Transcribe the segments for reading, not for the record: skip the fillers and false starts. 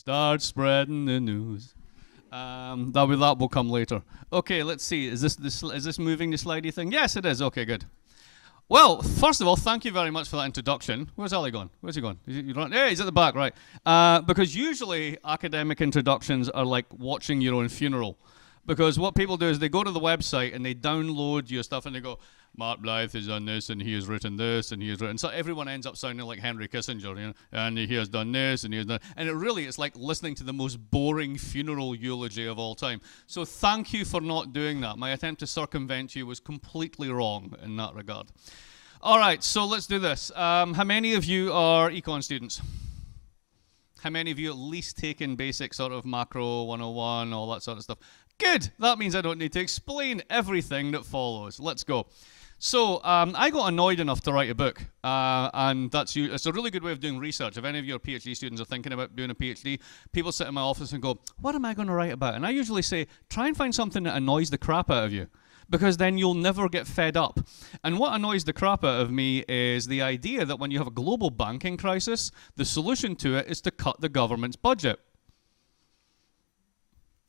Start spreading the news. That will come later. Okay, let's see. Is this moving the slidey thing? Yes, it is. Okay, good. Well, first of all, thank you very much for that introduction. Where's Ali gone? Where's he gone? Yeah, he's at the back, right. Because usually academic introductions are like watching your own funeral. Because what people do is they go to the website and they download your stuff and they go, Mark Blyth has done this and he has written this and he has written. So everyone ends up sounding like Henry Kissinger, you know, and he has done this and he has done. And it's like listening to the most boring funeral eulogy of all time. So thank you for not doing that. My attempt to circumvent you was completely wrong in that regard. All right, so let's do this. How many of you are econ students? How many of you at least taken basic sort of macro 101, all that sort of stuff? Good. That means I don't need to explain everything that follows. Let's go. So I got annoyed enough to write a book, and it's a really good way of doing research. If any of your PhD students are thinking about doing a PhD, people sit in my office and go, what am I going to write about? And I usually say, try and find something that annoys the crap out of you, because then you'll never get fed up. And what annoys the crap out of me is the idea that when you have a global banking crisis, the solution to it is to cut the government's budget.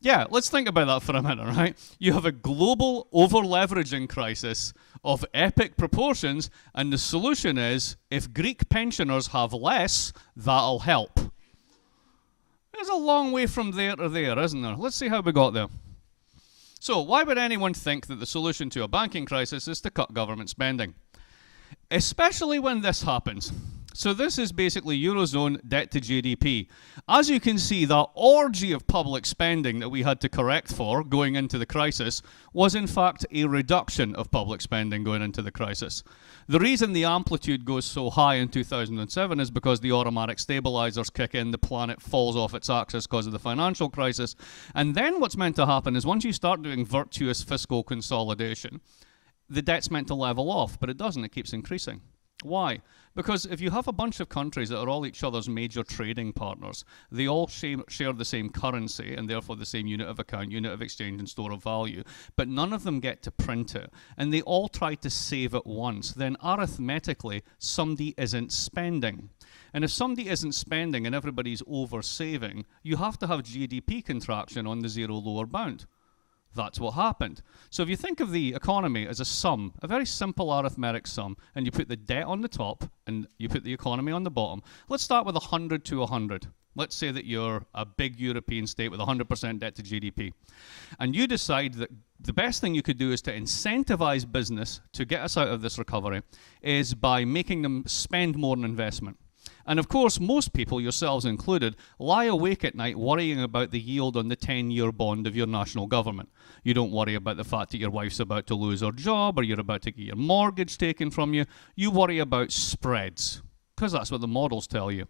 Yeah, let's think about that for a minute, right? You have a global over-leveraging crisis of epic proportions, and the solution is, if Greek pensioners have less, that'll help. There's a long way from there to there, isn't there? Let's see how we got there. So, why would anyone think that the solution to a banking crisis is to cut government spending? Especially when this happens. So this is basically Eurozone debt to GDP. As you can see, that orgy of public spending that we had to correct for going into the crisis was in fact a reduction of public spending going into the crisis. The reason the amplitude goes so high in 2007 is because the automatic stabilizers kick in, the planet falls off its axis because of the financial crisis. And then what's meant to happen is once you start doing virtuous fiscal consolidation, the debt's meant to level off, but it doesn't, it keeps increasing. Why? Because if you have a bunch of countries that are all each other's major trading partners, they all share the same currency and therefore the same unit of account, unit of exchange and store of value, but none of them get to print it, and they all try to save at once, then arithmetically somebody isn't spending. And if somebody isn't spending and everybody's over-saving, you have to have GDP contraction on the zero lower bound. That's what happened. So if you think of the economy as a sum, a very simple arithmetic sum, and you put the debt on the top and you put the economy on the bottom, let's start with 100 to 100. Let's say that you're a big European state with 100% debt to GDP. And you decide that the best thing you could do is to incentivize business to get us out of this recovery is by making them spend more on investment. And of course, most people, yourselves included, lie awake at night worrying about the yield on the 10-year bond of your national government. You don't worry about the fact that your wife's about to lose her job or you're about to get your mortgage taken from you. You worry about spreads, because that's what the models tell you.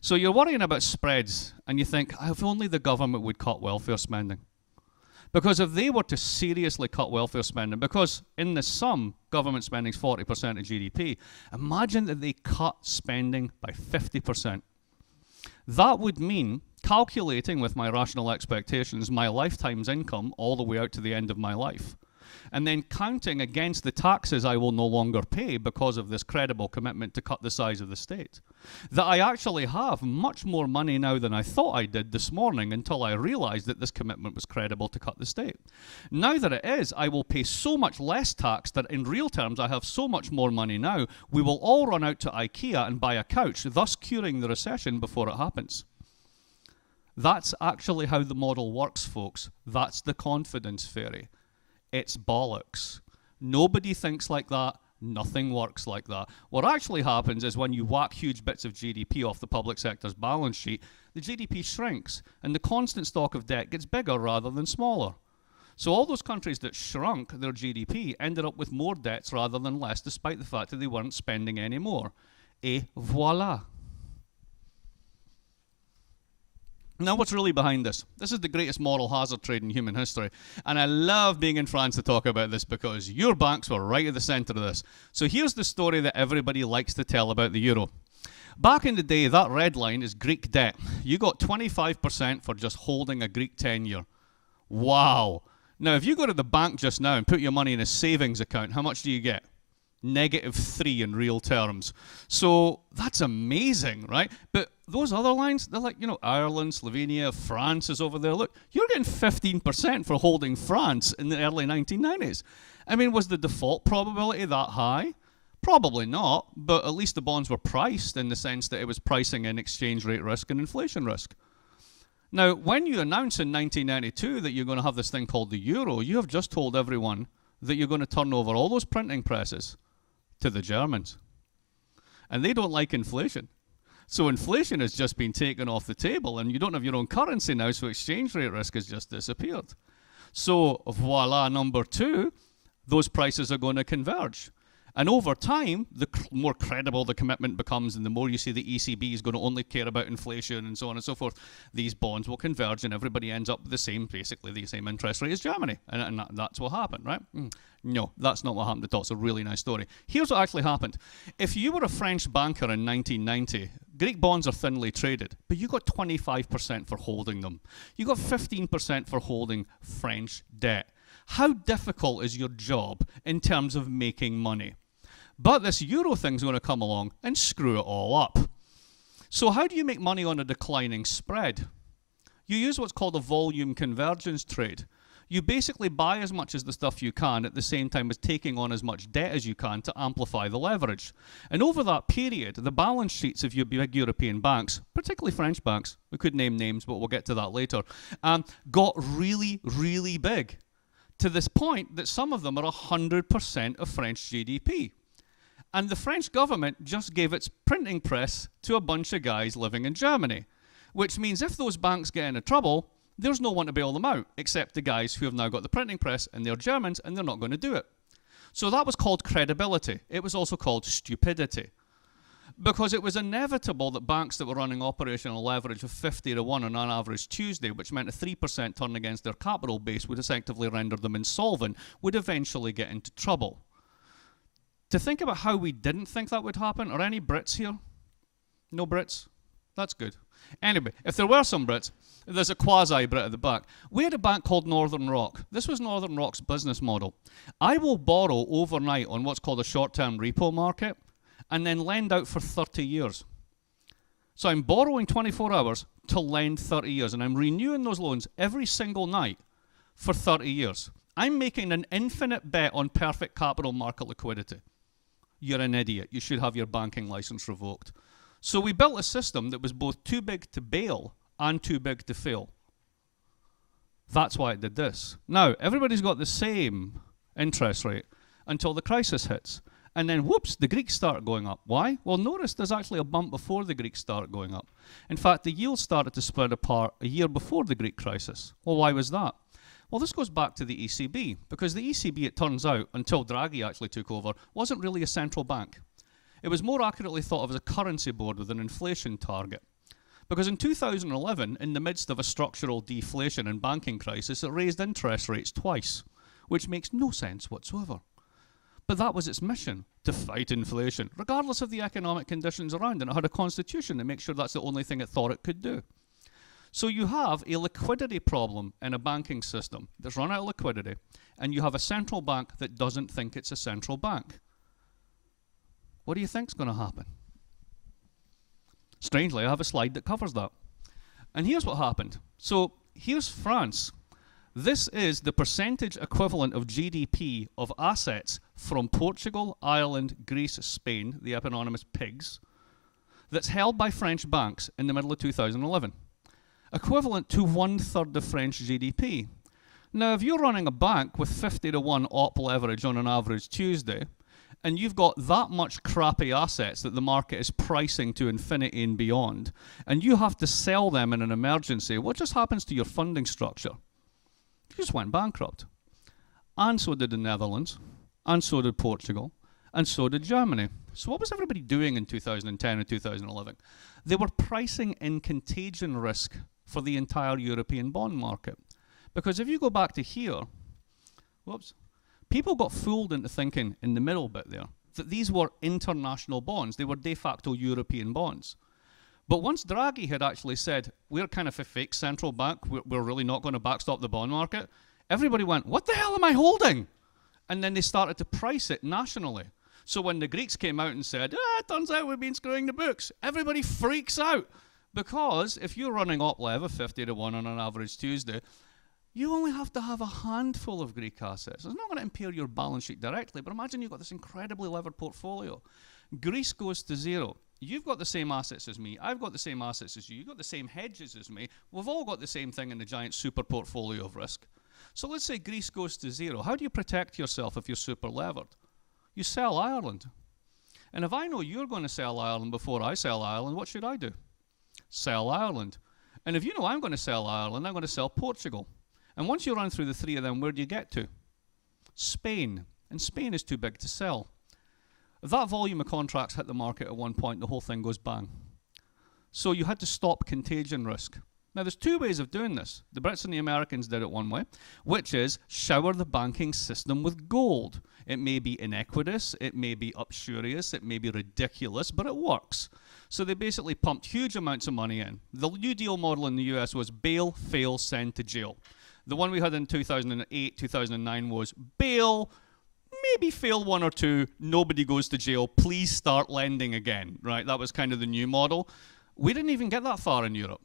So you're worrying about spreads, and you think, if only the government would cut welfare spending. Because if they were to seriously cut welfare spending, because in the sum, government spending is 40% of GDP, imagine that they cut spending by 50%. That would mean, calculating with my rational expectations, my lifetime's income all the way out to the end of my life, and then counting against the taxes I will no longer pay because of this credible commitment to cut the size of the state, that I actually have much more money now than I thought I did this morning until I realized that this commitment was credible to cut the state. Now that it is, I will pay so much less tax that in real terms I have so much more money now, we will all run out to IKEA and buy a couch, thus curing the recession before it happens. That's actually how the model works, folks. That's the confidence fairy. It's bollocks. Nobody thinks like that. Nothing works like that. What actually happens is when you whack huge bits of GDP off the public sector's balance sheet, the GDP shrinks, and the constant stock of debt gets bigger rather than smaller. So all those countries that shrunk their GDP ended up with more debts rather than less, despite the fact that they weren't spending any more. Et voila. Now, what's really behind this? This is the greatest moral hazard trade in human history. And I love being in France to talk about this because your banks were right at the center of this. So here's the story that everybody likes to tell about the euro. Back in the day, that red line is Greek debt. You got 25% for just holding a Greek 10-year. Wow. Now, if you go to the bank just now and put your money in a savings account, how much do you get? -3 in real terms. So that's amazing, right? But those other lines, they're like, Ireland, Slovenia, France is over there. Look, you're getting 15% for holding France in the early 1990s. I mean, was the default probability that high? Probably not, but at least the bonds were priced in the sense that it was pricing in exchange rate risk and inflation risk. Now, when you announce in 1992 that you're going to have this thing called the euro, you have just told everyone that you're going to turn over all those printing presses to the Germans. And they don't like inflation. So inflation has just been taken off the table, and you don't have your own currency now, so exchange rate risk has just disappeared. So, voila, number 2, those prices are going to converge. And over time, the more credible the commitment becomes, and the more you see the ECB is going to only care about inflation and so on and so forth, these bonds will converge and everybody ends up with basically the same interest rate as Germany. And that's what happened, right? No, that's not what happened at all. It's a really nice story. Here's what actually happened. If you were a French banker in 1990, Greek bonds are thinly traded, but you got 25% for holding them. You got 15% for holding French debt. How difficult is your job in terms of making money? But this euro thing's going to come along and screw it all up. So how do you make money on a declining spread? You use what's called a volume convergence trade. You basically buy as much as the stuff you can at the same time as taking on as much debt as you can to amplify the leverage. And over that period, the balance sheets of your big European banks, particularly French banks, we could name names, but we'll get to that later, got really, really big. To this point that some of them are 100% of French GDP. And the French government just gave its printing press to a bunch of guys living in Germany. Which means if those banks get into trouble, there's no one to bail them out, except the guys who have now got the printing press, and they're Germans, and they're not going to do it. So that was called credibility. It was also called stupidity. Because it was inevitable that banks that were running operational leverage of 50 to 1 on an average Tuesday, which meant a 3% turn against their capital base would effectively render them insolvent, would eventually get into trouble. To think about how we didn't think that would happen, are any Brits here? No Brits? That's good. Anyway, if there were some Brits, there's a quasi-Brit at the back. We had a bank called Northern Rock. This was Northern Rock's business model. I will borrow overnight on what's called a short-term repo market, and then lend out for 30 years. So I'm borrowing 24 hours to lend 30 years, and I'm renewing those loans every single night for 30 years. I'm making an infinite bet on perfect capital market liquidity. You're an idiot. You should have your banking license revoked. So we built a system that was both too big to bail and too big to fail. That's why it did this. Now, everybody's got the same interest rate until the crisis hits. And then, whoops, the Greeks start going up. Why? Well, notice there's actually a bump before the Greeks start going up. In fact, the yields started to spread apart a year before the Greek crisis. Well, why was that? Well, this goes back to the ECB, because the ECB, it turns out, until Draghi actually took over, wasn't really a central bank. It was more accurately thought of as a currency board with an inflation target. Because in 2011, in the midst of a structural deflation and banking crisis, it raised interest rates twice, which makes no sense whatsoever. But that was its mission, to fight inflation, regardless of the economic conditions around, and it had a constitution to make sure that's the only thing it thought it could do. So you have a liquidity problem in a banking system that's run out of liquidity, and you have a central bank that doesn't think it's a central bank. What do you think's going to happen? Strangely, I have a slide that covers that. And here's what happened. So here's France. This is the percentage equivalent of GDP of assets from Portugal, Ireland, Greece, Spain, the eponymous pigs, that's held by French banks in the middle of 2011. Equivalent to 1/3 of French GDP. Now, if you're running a bank with 50 to 1 op leverage on an average Tuesday, and you've got that much crappy assets that the market is pricing to infinity and beyond, and you have to sell them in an emergency, what just happens to your funding structure? You just went bankrupt. And so did the Netherlands, and so did Portugal, and so did Germany. So what was everybody doing in 2010 and 2011? They were pricing in contagion risk for the entire European bond market. Because if you go back to here, whoops, people got fooled into thinking in the middle bit there that these were international bonds. They were de facto European bonds. But once Draghi had actually said, we're kind of a fake central bank, we're really not going to backstop the bond market, everybody went, what the hell am I holding? And then they started to price it nationally. So when the Greeks came out and said, it turns out we've been screwing the books, everybody freaks out. Because if you're running op level 50 to 1 on an average Tuesday, you only have to have a handful of Greek assets. It's not going to impair your balance sheet directly, but imagine you've got this incredibly levered portfolio. Greece goes to zero. You've got the same assets as me. I've got the same assets as you. You've got the same hedges as me. We've all got the same thing in the giant super portfolio of risk. So let's say Greece goes to zero. How do you protect yourself if you're super levered? You sell Ireland. And if I know you're going to sell Ireland before I sell Ireland, what should I do? Sell Ireland. And if you know I'm going to sell Ireland, I'm going to sell Portugal. And once you run through the three of them, where do you get to? Spain. And Spain is too big to sell. If that volume of contracts hit the market at one point, the whole thing goes bang. So you had to stop contagion risk. Now, there's two ways of doing this. The Brits and the Americans did it one way, which is shower the banking system with gold. It may be iniquitous, it may be uxorious, it may be ridiculous, but it works. So they basically pumped huge amounts of money in. The New Deal model in the US was bail, fail, send to jail. The one we had in 2008, 2009 was bail, maybe fail one or two, nobody goes to jail, please start lending again, right? That was kind of the new model. We didn't even get that far in Europe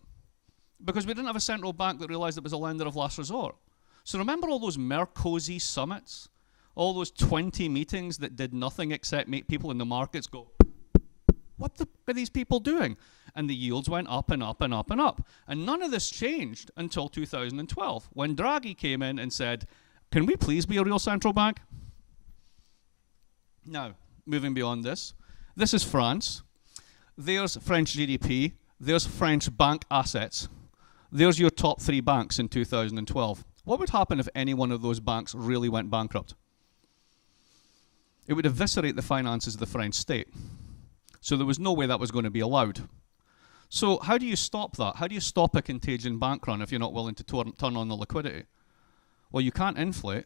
because we didn't have a central bank that realized it was a lender of last resort. So remember all those Merkozy summits? All those 20 meetings that did nothing except make people in the markets go, what the are these people doing? And the yields went up and up and up and up. And none of this changed until 2012, when Draghi came in and said, can we please be a real central bank? Now, moving beyond this, this is France. There's French GDP. There's French bank assets. There's your top three banks in 2012. What would happen if any one of those banks really went bankrupt? It would eviscerate the finances of the French state. So there was no way that was going to be allowed. So how do you stop that? How do you stop a contagion bank run if you're not willing to turn on the liquidity? Well, you can't inflate.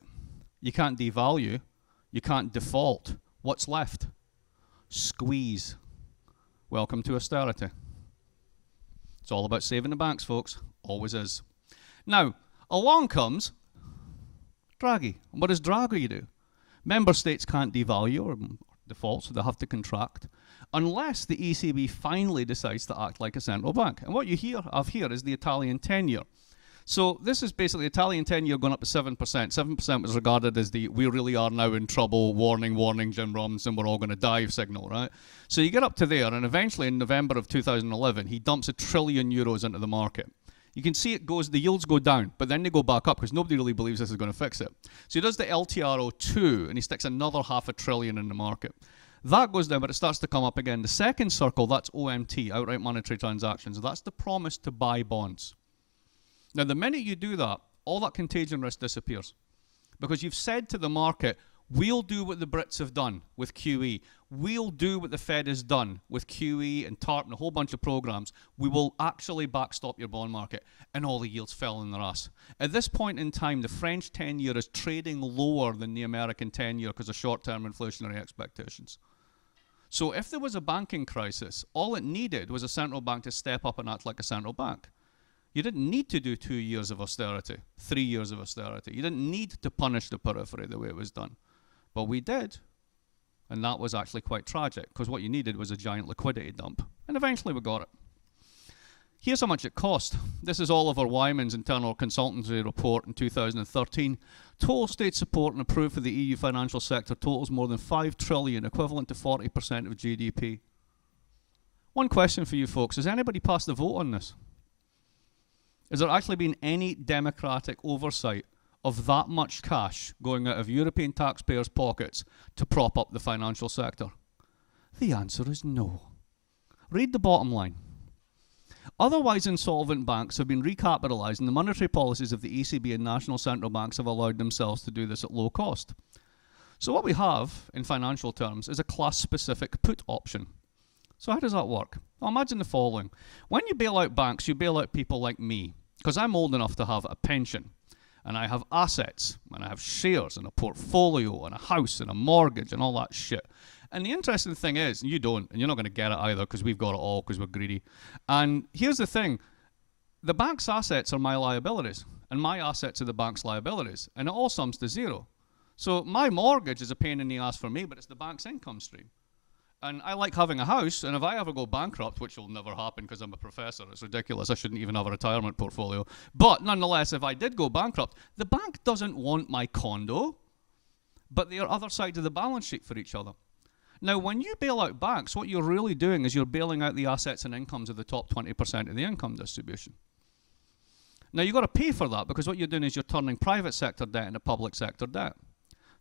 You can't devalue. You can't default. What's left? Squeeze. Welcome to austerity. It's all about saving the banks, folks. Always is. Now, along comes Draghi. And what does Draghi do? Member states can't devalue or default, so they have to contract, unless the ECB finally decides to act like a central bank. And what you have here is the Italian 10-year. So this is basically Italian 10-year going up to 7%. 7% was regarded as the we really are now in trouble, warning, warning, Jim Robinson, we're all going to die signal, right? So you get up to there, and eventually in November of 2011, he dumps €1 trillion into the market. You can see it goes, the yields go down, but then they go back up because nobody really believes this is going to fix it. So he does the LTRO2, and he sticks another $500 billion in the market. That goes down, but it starts to come up again. The second circle, that's OMT, outright monetary transactions. That's the promise to buy bonds. Now, the minute you do that, all that contagion risk disappears. Because you've said to the market, we'll do what the Brits have done with QE. We'll do what the Fed has done with QE and TARP and a whole bunch of programs. We will actually backstop your bond market. And all the yields fell in their ass. At this point in time, the French 10-year is trading lower than the American 10-year because of short-term inflationary expectations. So if there was a banking crisis, all it needed was a central bank to step up and act like a central bank. You didn't need to do 2 years of austerity, 3 years of austerity. You didn't need to punish the periphery the way it was done. But we did. And that was actually quite tragic, because what you needed was a giant liquidity dump. And eventually we got it. Here's how much it cost. This is Oliver Wyman's internal consultancy report in 2013. Total state support and approved for the EU financial sector totals more than $5 trillion, equivalent to 40% of GDP. One question for you folks, has anybody passed the vote on this? Has there actually been any democratic oversight of that much cash going out of European taxpayers' pockets to prop up the financial sector? The answer is no. Read the bottom line. Otherwise insolvent banks have been recapitalized, and the monetary policies of the ECB and national central banks have allowed themselves to do this at low cost. So what we have, in financial terms, is a class-specific put option. So how does that work? Well, imagine the following. When you bail out banks, you bail out people like me, because I'm old enough to have a pension, and I have assets, and I have shares, and a portfolio, and a house, and a mortgage, and all that shit. And the interesting thing is, and you don't, and you're not going to get it either, because we've got it all, because we're greedy. And here's the thing. The bank's assets are my liabilities, and my assets are the bank's liabilities, and it all sums to zero. So my mortgage is a pain in the ass for me, but it's the bank's income stream. And I like having a house, and if I ever go bankrupt, which will never happen because I'm a professor, it's ridiculous, I shouldn't even have a retirement portfolio. But nonetheless, if I did go bankrupt, the bank doesn't want my condo, but they are other sides of the balance sheet for each other. Now, when you bail out banks, what you're really doing is you're bailing out the assets and incomes of the top 20% of the income distribution. Now, you've got to pay for that, because what you're doing is you're turning private sector debt into public sector debt.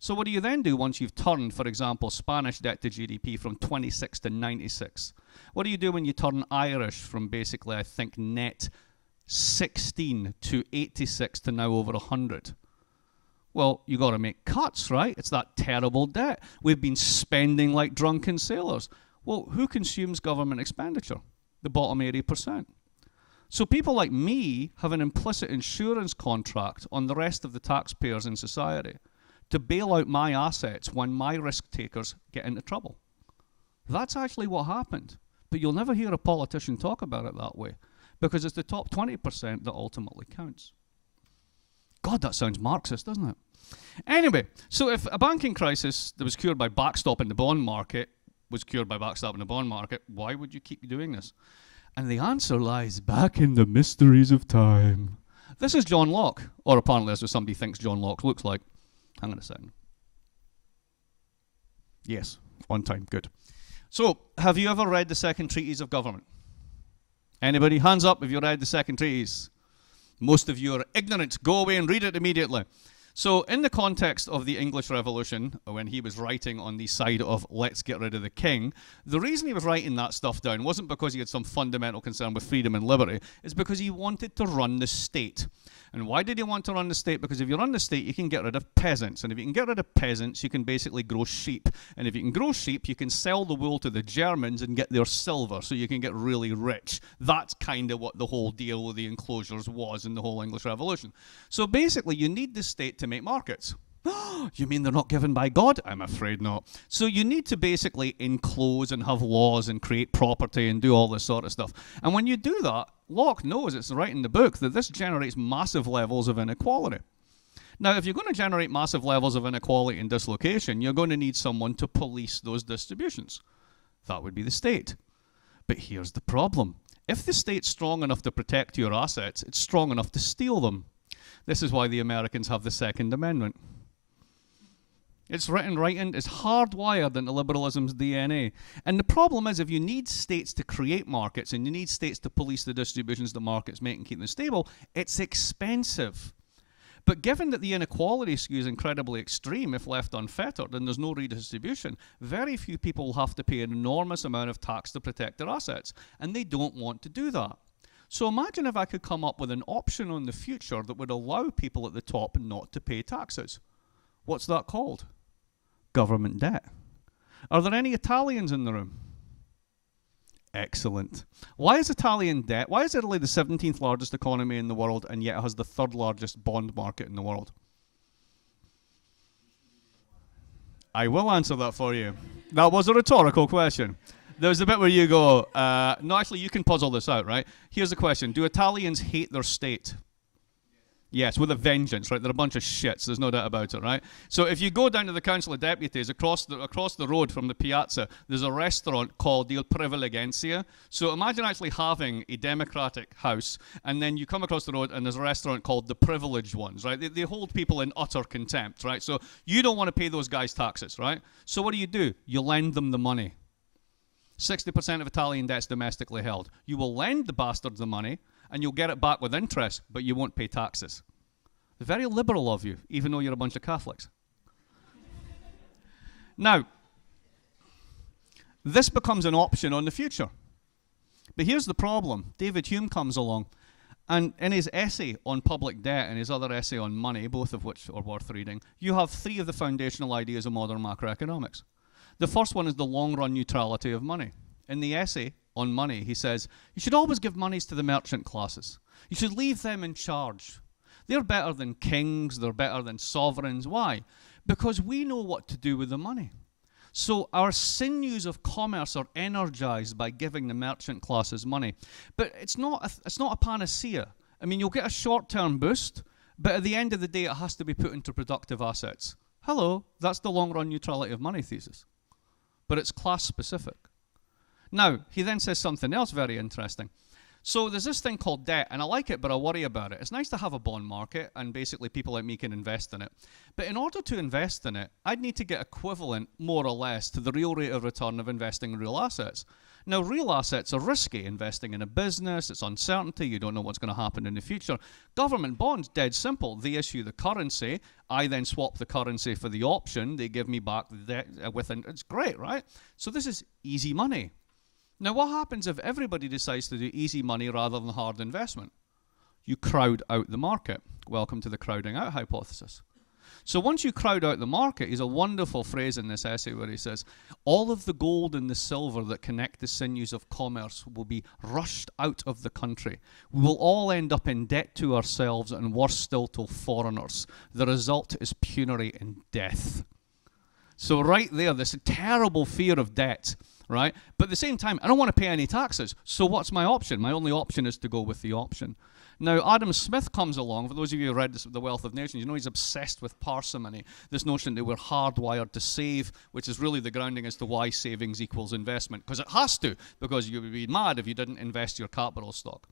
So what do you then do once you've turned, for example, Spanish debt to GDP from 26 to 96? What do you do when you turn Irish from basically, I think, net 16 to 86 to now over 100? Well, you got to make cuts, right? It's that terrible debt. We've been spending like drunken sailors. Well, who consumes government expenditure? The bottom 80%. So people like me have an implicit insurance contract on the rest of the taxpayers in society to bail out my assets when my risk takers get into trouble. That's actually what happened. But you'll never hear a politician talk about it that way, because it's the top 20% that ultimately counts. God, that sounds Marxist, doesn't it? Anyway, so if a banking crisis that was cured by backstopping the bond market why would you keep doing this? And the answer lies back in the mysteries of time. This is John Locke, or apparently that's what somebody thinks John Locke looks like. Hang on a second. Yes, on time, good. So, have you ever read the Second Treatise of Government? Anybody? Hands up if you read the Second Treatise. Most of you are ignorant. Go away and read it immediately. So, in the context of the English Revolution, when he was writing on the side of let's get rid of the king, the reason he was writing that stuff down wasn't because he had some fundamental concern with freedom and liberty, it's because he wanted to run the state. And why did he want to run the state? Because if you run the state, you can get rid of peasants. And if you can get rid of peasants, you can basically grow sheep. And if you can grow sheep, you can sell the wool to the Germans and get their silver, so you can get really rich. That's kind of what the whole deal with the enclosures was in the whole English Revolution. So basically, you need the state to make markets. You mean they're not given by God? I'm afraid not. So you need to basically enclose and have laws and create property and do all this sort of stuff. And when you do that, Locke knows, it's right in the book, that this generates massive levels of inequality. Now, if you're going to generate massive levels of inequality and dislocation, you're going to need someone to police those distributions. That would be the state. But here's the problem. If the state's strong enough to protect your assets, it's strong enough to steal them. This is why the Americans have the Second Amendment. It's written right in, it's hardwired into liberalism's DNA. And the problem is, if you need states to create markets and you need states to police the distributions the markets make and keep them stable, it's expensive. But given that the inequality skew is incredibly extreme if left unfettered and there's no redistribution, very few people will have to pay an enormous amount of tax to protect their assets. And they don't want to do that. So imagine if I could come up with an option on the future that would allow people at the top not to pay taxes. What's that called? Government debt. Are there any Italians in the room? Excellent. Why is Italian debt, why is Italy the 17th largest economy in the world and yet it has the 3rd largest bond market in the world? I will answer that for you. That was a rhetorical question. There's a bit where you go, no, actually, you can puzzle this out, right? Here's the question. Do Italians hate their state? Yes, with a vengeance, right? They're a bunch of shits, there's no doubt about it, right? So if you go down to the Council of Deputies, across the road from the piazza, there's a restaurant called Il Privilegenza. So imagine actually having a democratic house, and then you come across the road, and there's a restaurant called the Privileged Ones, right? They hold people in utter contempt, right? So you don't want to pay those guys taxes, right? So what do? You lend them the money. 60% of Italian debt's domestically held. You will lend the bastards the money, and you'll get it back with interest, but you won't pay taxes. Very liberal of you, even though you're a bunch of Catholics. Now, this becomes an option on the future. But here's the problem. David Hume comes along, and in his essay on public debt and his other essay on money, both of which are worth reading, you have 3 of the foundational ideas of modern macroeconomics. The first one is the long-run neutrality of money. In the essay on money, he says, you should always give monies to the merchant classes. You should leave them in charge. They're better than kings, they're better than sovereigns. Why? Because we know what to do with the money. So our sinews of commerce are energized by giving the merchant classes money. But it's not a panacea. I mean, you'll get a short-term boost, but at the end of the day, it has to be put into productive assets. Hello, that's the long-run neutrality of money thesis. But it's class-specific. Now, he then says something else very interesting. So there's this thing called debt, and I like it, but I worry about it. It's nice to have a bond market, and basically people like me can invest in it. But in order to invest in it, I'd need to get equivalent, more or less, to the real rate of return of investing in real assets. Now, real assets are risky. Investing in a business, it's uncertainty, you don't know what's going to happen in the future. Government bonds, dead simple. They issue the currency, I then swap the currency for the option, they give me back the debt it's great, right? So this is easy money. Now, what happens if everybody decides to do easy money rather than hard investment? You crowd out the market. Welcome to the crowding out hypothesis. So once you crowd out the market, he's a wonderful phrase in this essay where he says, all of the gold and the silver that connect the sinews of commerce will be rushed out of the country. We will all end up in debt to ourselves and worse still to foreigners. The result is penury and death. So right there, this terrible fear of debt. Right? But at the same time, I don't want to pay any taxes. So what's my option? My only option is to go with the option. Now, Adam Smith comes along. For those of you who read The Wealth of Nations, you know he's obsessed with parsimony. This notion that we're hardwired to save, which is really the grounding as to why savings equals investment. Because it has to, because you would be mad if you didn't invest your capital stock.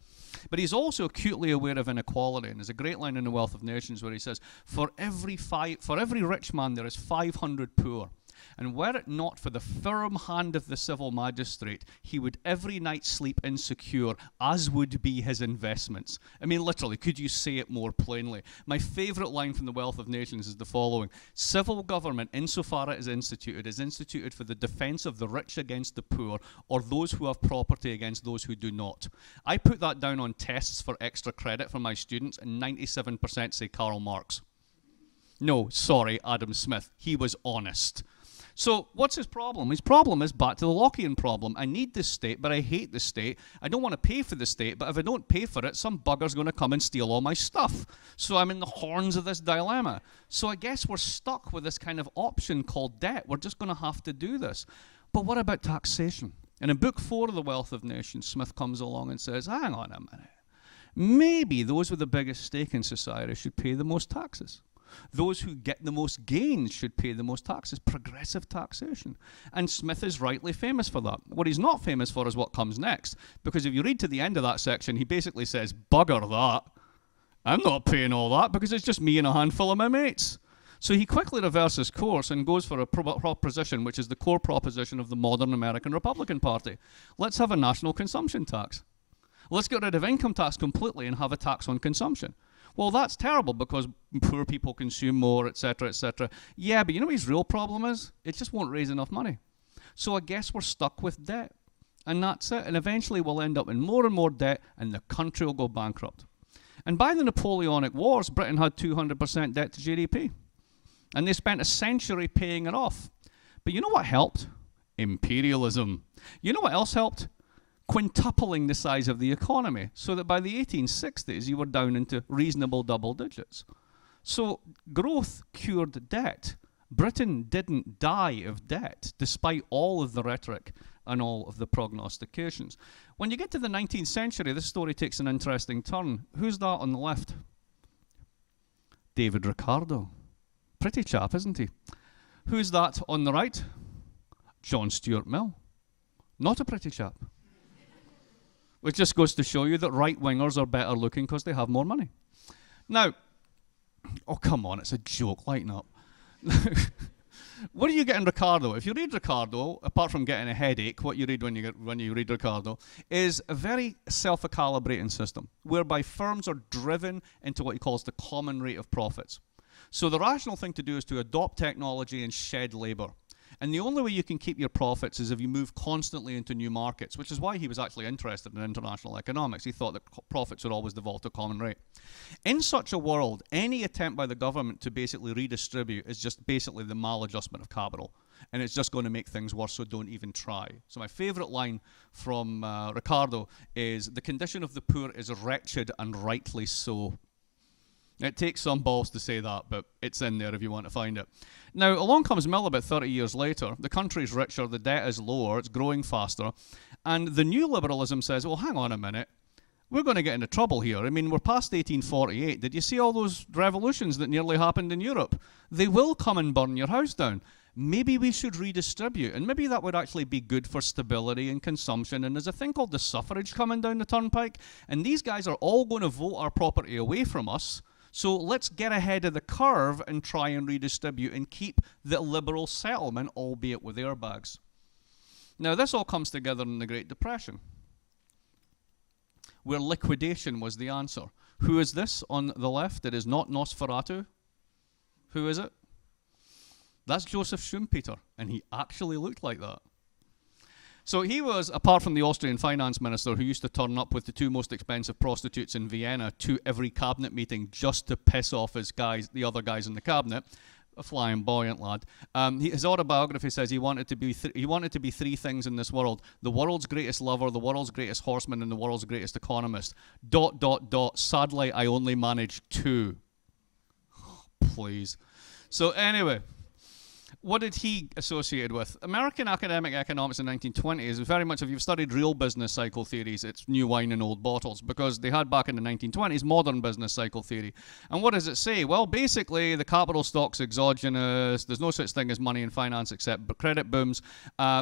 But he's also acutely aware of inequality. And there's a great line in The Wealth of Nations where he says, for every rich man, there is 500 poor. And were it not for the firm hand of the civil magistrate, he would every night sleep insecure, as would be his investments. I mean, literally, could you say it more plainly? My favourite line from The Wealth of Nations is the following. Civil government, insofar as it is instituted for the defence of the rich against the poor, or those who have property against those who do not. I put that down on tests for extra credit for my students, and 97% say Karl Marx. No, sorry, Adam Smith. He was honest. So what's his problem? His problem is back to the Lockean problem. I need this state, but I hate the state. I don't want to pay for the state, but if I don't pay for it, some bugger's going to come and steal all my stuff. So I'm in the horns of this dilemma. So I guess we're stuck with this kind of option called debt. We're just going to have to do this. But what about taxation? And in Book 4 of The Wealth of Nations, Smith comes along and says, hang on a minute. Maybe those with the biggest stake in society should pay the most taxes. Those who get the most gains should pay the most taxes. Progressive taxation. And Smith is rightly famous for that. What he's not famous for is what comes next. Because if you read to the end of that section, he basically says, bugger that. I'm not paying all that because it's just me and a handful of my mates. So he quickly reverses course and goes for a proposition which is the core proposition of the modern American Republican Party. Let's have a national consumption tax. Let's get rid of income tax completely and have a tax on consumption. Well, that's terrible because poor people consume more, etc., etc. Yeah, but you know what his real problem is? It just won't raise enough money. So I guess we're stuck with debt. And that's it. And eventually we'll end up in more and more debt and the country will go bankrupt. And by the Napoleonic Wars, Britain had 200% debt to GDP. And they spent a century paying it off. But you know what helped? Imperialism. You know what else helped? Quintupling the size of the economy, so that by the 1860s you were down into reasonable double digits. So growth cured debt. Britain didn't die of debt, despite all of the rhetoric and all of the prognostications. When you get to the 19th century, this story takes an interesting turn. Who's that on the left? David Ricardo. Pretty chap, isn't he? Who's that on the right? John Stuart Mill. Not a pretty chap. Which just goes to show you that right-wingers are better looking because they have more money. Now, oh, come on, it's a joke, lighten up. What do you get in Ricardo? If you read Ricardo, apart from getting a headache, what you read when you read Ricardo is a very self-calibrating system, whereby firms are driven into what he calls the common rate of profits. So the rational thing to do is to adopt technology and shed labor. And the only way you can keep your profits is if you move constantly into new markets, which is why he was actually interested in international economics. He thought that profits would always devolve to a common rate. In such a world, any attempt by the government to basically redistribute is just basically the maladjustment of capital. And it's just going to make things worse, so don't even try. So my favorite line from Ricardo is, the condition of the poor is wretched and rightly so. It takes some balls to say that, but it's in there if you want to find it. Now, along comes Mill about 30 years later. The country's richer, the debt is lower, it's growing faster. And the new liberalism says, well, hang on a minute. we're going to get into trouble here. I mean, we're past 1848. Did you see all those revolutions that nearly happened in Europe? They will come and burn your house down. Maybe we should redistribute, and maybe that would actually be good for stability and consumption. And there's a thing called the suffrage coming down the turnpike, and these guys are all going to vote our property away from us. So let's get ahead of the curve and try and redistribute and keep the liberal settlement, albeit with airbags. Now, this all comes together in the Great Depression, where liquidation was the answer. Who is this on the left? It is not Nosferatu. Who is it? That's Joseph Schumpeter, and he actually looked like that. So he was, apart from the Austrian finance minister who used to turn up with the 2 most expensive prostitutes in Vienna to every cabinet meeting just to piss off his guys, the other guys in the cabinet, a flamboyant lad. His autobiography says he wanted to be 3 things in this world: the world's greatest lover, the world's greatest horseman, and the world's greatest economist. ... Sadly, I only managed 2. Please. So anyway, what did he associate with? American academic economics in the 1920s is very much, if you've studied real business cycle theories, it's new wine in old bottles, because they had back in the 1920s modern business cycle theory. And what does it say? Well, basically, the capital stock's exogenous. There's no such thing as money in finance except credit booms.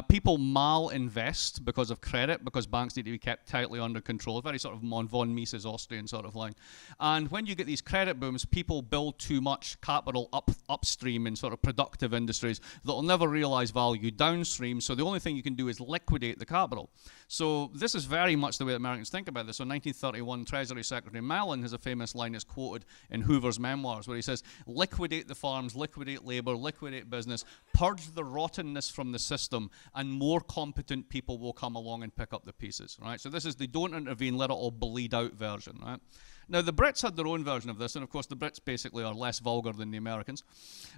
People malinvest because of credit, because banks need to be kept tightly under control. Very sort of von Mises Austrian sort of line. And when you get these credit booms, people build too much capital upstream in sort of productive industries that will never realize value downstream, so the only thing you can do is liquidate the capital. So this is very much the way Americans think about this. So 1931, Treasury Secretary Mellon has a famous line that's quoted in Hoover's memoirs, where he says, liquidate the farms, liquidate labor, liquidate business, purge the rottenness from the system, and more competent people will come along and pick up the pieces, right? So this is the don't intervene, let it all bleed out version, right? Now, the Brits had their own version of this, and of course the Brits basically are less vulgar than the Americans.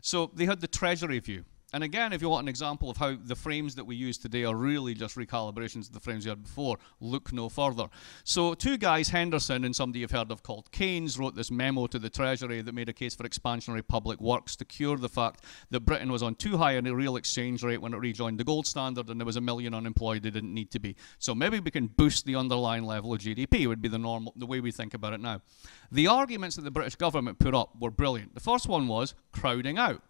So they had the Treasury view. And again, if you want an example of how the frames that we use today are really just recalibrations of the frames you had before, look no further. So 2 guys, Henderson and somebody you've heard of called Keynes, wrote this memo to the Treasury that made a case for expansionary public works to cure the fact that Britain was on too high a real exchange rate when it rejoined the gold standard, and there was 1 million unemployed they didn't need to be. So maybe we can boost the underlying level of GDP, would be the way we think about it now. The arguments that the British government put up were brilliant. The first one was crowding out.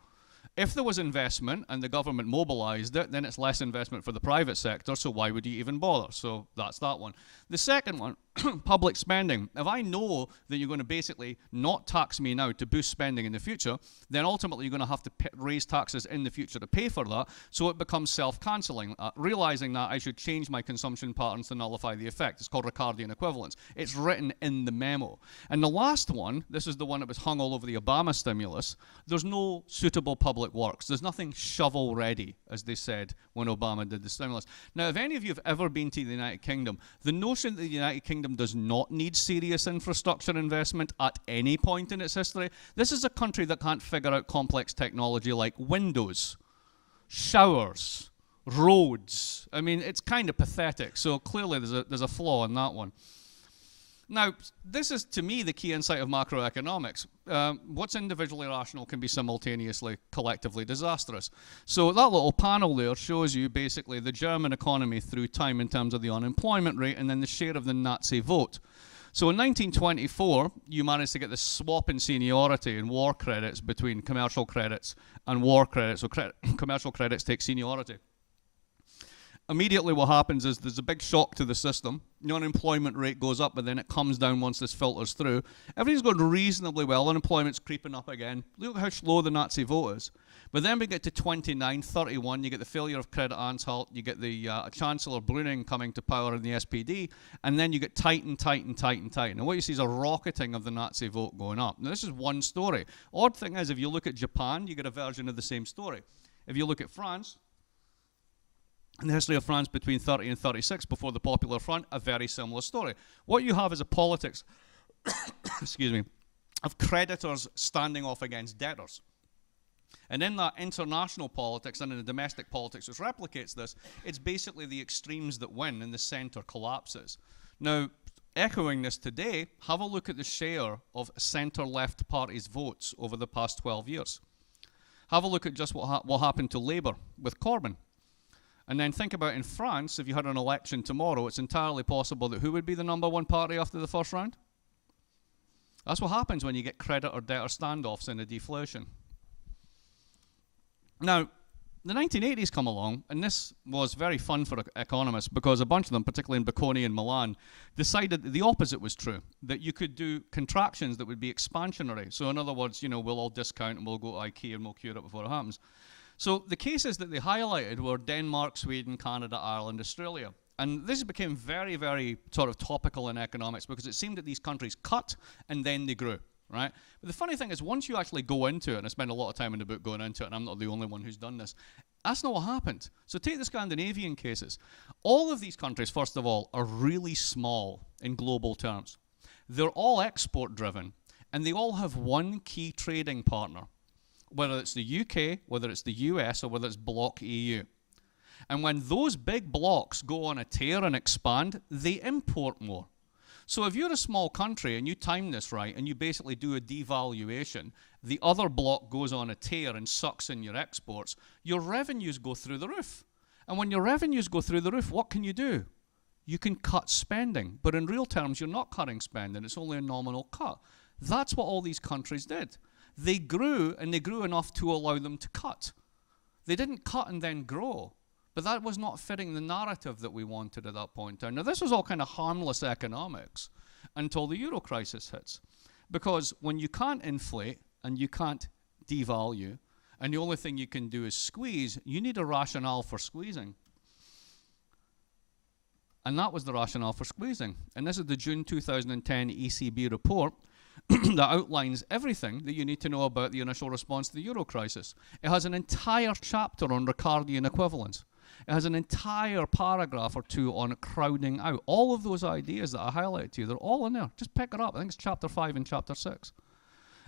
If there was investment and the government mobilized it, then it's less investment for the private sector, so why would you even bother? So that's that one. The second one, public spending. If I know that you're going to basically not tax me now to boost spending in the future, then ultimately you're going to have to raise taxes in the future to pay for that, so it becomes self-cancelling. Realizing that, I should change my consumption patterns to nullify the effect. It's called Ricardian equivalence. It's written in the memo. And the last one, this is the one that was hung all over the Obama stimulus, there's no suitable public works. There's nothing shovel-ready, as they said when Obama did the stimulus. Now, if any of you have ever been to the United Kingdom, the notion that the United Kingdom does not need serious infrastructure investment at any point in its history, this is a country that can't figure out complex technology like windows, showers, roads. I mean, it's kind of pathetic. So clearly there's a flaw in that one. Now, this is, to me, the key insight of macroeconomics. What's individually rational can be simultaneously, collectively disastrous. So that little panel there shows you basically the German economy through time in terms of the unemployment rate and then the share of the Nazi vote. So in 1924, you managed to get this swap in seniority and war credits between commercial credits and war credits. So commercial credits take seniority. Immediately what happens is there's a big shock to the system. The unemployment rate goes up, but then it comes down once this filters through. Everything's going reasonably well. Unemployment's creeping up again. Look how slow the Nazi vote is. But then we get to 29, 31, you get the failure of Credit Anstalt, you get the Chancellor Brüning coming to power in the SPD, and then you get tighten. And what you see is a rocketing of the Nazi vote going up. Now, this is one story. Odd thing is, if you look at Japan, you get a version of the same story. If you look at France, in the history of France between 30 and 36, before the Popular Front, a very similar story. What you have is a politics, excuse me, of creditors standing off against debtors. And in that international politics and in the domestic politics which replicates this, it's basically the extremes that win and the centre collapses. Now, echoing this today, have a look at the share of centre-left parties' votes over the past 12 years. Have a look at just what happened to Labour with Corbyn. And then think about in France, if you had an election tomorrow, it's entirely possible that who would be the #1 party after the first round? That's what happens when you get credit or debtor standoffs in a deflation. Now, the 1980s come along, and this was very fun for economists because a bunch of them, particularly in Bocconi and Milan, decided that the opposite was true, that you could do contractions that would be expansionary. So in other words, we'll all discount and we'll go to IKEA and we'll cure it before it happens. So the cases that they highlighted were Denmark, Sweden, Canada, Ireland, Australia. And this became very, very sort of topical in economics because it seemed that these countries cut and then they grew, right? But the funny thing is once you actually go into it, and I spend a lot of time in the book going into it, and I'm not the only one who's done this, that's not what happened. So take the Scandinavian cases. All of these countries, first of all, are really small in global terms. They're all export driven, and they all have one key trading partner, whether it's the UK, whether it's the US, or whether it's bloc EU. And when those big blocks go on a tear and expand, they import more. So if you're a small country and you time this right and you basically do a devaluation, the other block goes on a tear and sucks in your exports, your revenues go through the roof. And when your revenues go through the roof, what can you do? You can cut spending. But in real terms, you're not cutting spending. It's only a nominal cut. That's what all these countries did. They grew, and they grew enough to allow them to cut. They didn't cut and then grow. But that was not fitting the narrative that we wanted at that point in time. Now, this was all kind of harmless economics until the Euro crisis hits. Because when you can't inflate and you can't devalue, and the only thing you can do is squeeze, you need a rationale for squeezing. And that was the rationale for squeezing. And this is the June 2010 ECB report that outlines everything that you need to know about the initial response to the Euro crisis. It has an entire chapter on Ricardian equivalence. It has an entire paragraph or two on crowding out. All of those ideas that I highlighted to you, they're all in there. Just pick it up. I think it's chapter 5 and chapter 6.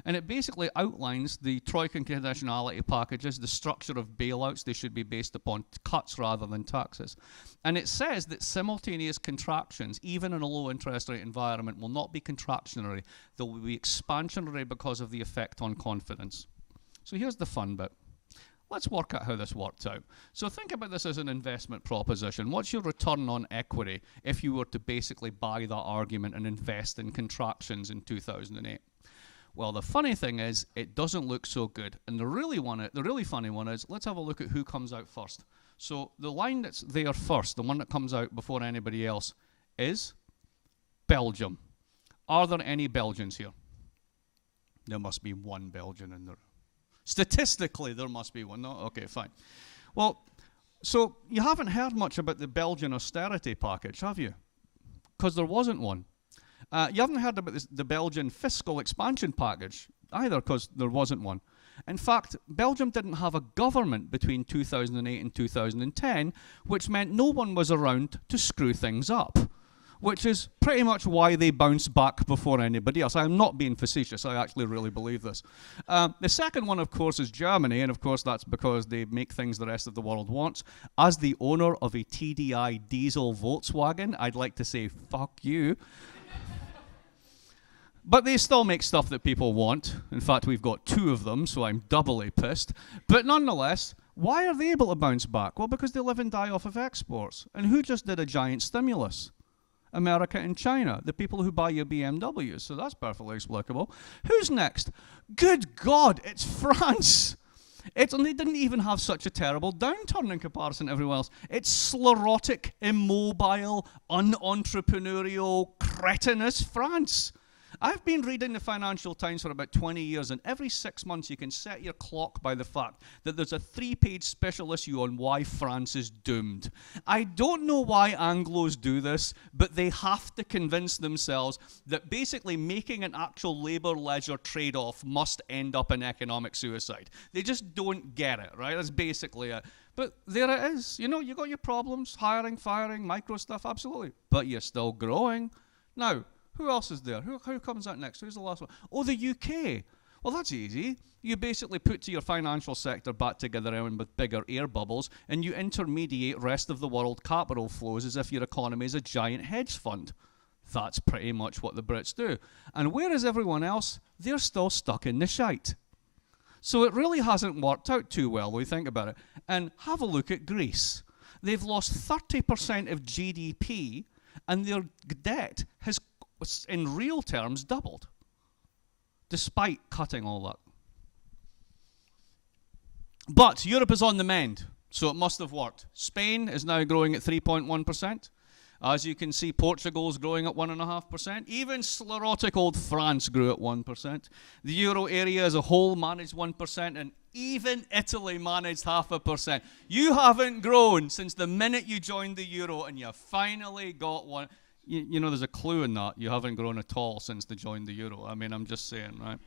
And it basically outlines the Troika and conditionality packages, the structure of bailouts. They should be based upon cuts rather than taxes. And it says that simultaneous contractions, even in a low interest rate environment, will not be contractionary. They will be expansionary because of the effect on confidence. So here's the fun bit. Let's work out how this worked out. So think about this as an investment proposition. What's your return on equity if you were to basically buy that argument and invest in contractions in 2008? Well, the funny thing is, it doesn't look so good. And the really funny one is, let's have a look at who comes out first. So the line that's there first, the one that comes out before anybody else, is Belgium. Are there any Belgians here? There must be one Belgian in there. Statistically, there must be one. No? Okay, fine. Well, so you haven't heard much about the Belgian austerity package, have you? Because there wasn't one. You haven't heard about the Belgian fiscal expansion package either, because there wasn't one. In fact, Belgium didn't have a government between 2008 and 2010, which meant no one was around to screw things up, which is pretty much why they bounced back before anybody else. I'm not being facetious. I actually really believe this. The second one, of course, is Germany, and of course that's because they make things the rest of the world wants. As the owner of a TDI diesel Volkswagen, I'd like to say, fuck you. But they still make stuff that people want. In fact, we've got 2 of them, so I'm doubly pissed. But nonetheless, why are they able to bounce back? Well, because they live and die off of exports. And who just did a giant stimulus? America and China, the people who buy your BMWs. So that's perfectly explicable. Who's next? Good God, it's France. They didn't even have such a terrible downturn in comparison to everyone else. It's sclerotic, immobile, unentrepreneurial, cretinous France. I've been reading the Financial Times for about 20 years, and every 6 months you can set your clock by the fact that there's a 3-page special issue on why France is doomed. I don't know why Anglos do this, but they have to convince themselves that basically making an actual labor-leisure trade-off must end up in economic suicide. They just don't get it, right? That's basically it. But there it is. You got your problems, hiring, firing, micro stuff, absolutely. But you're still growing. Now, who else is there? Who comes out next? Who's the last one? Oh, the UK. Well, that's easy. You basically put your financial sector back together and with bigger air bubbles, and you intermediate rest of the world capital flows as if your economy is a giant hedge fund. That's pretty much what the Brits do. And where is everyone else? They're still stuck in the shite. So it really hasn't worked out too well when we think about it. And have a look at Greece. They've lost 30% of GDP, and their debt has, in real terms, doubled, despite cutting all that. But Europe is on the mend, so it must have worked. Spain is now growing at 3.1%. As you can see, Portugal is growing at 1.5%. Even sclerotic old France grew at 1%. The euro area as a whole managed 1%, and even Italy managed 0.5%. You haven't grown since the minute you joined the euro, and you finally got one. You know, there's a clue in that. You haven't grown at all since they joined the euro. I mean, I'm just saying, right?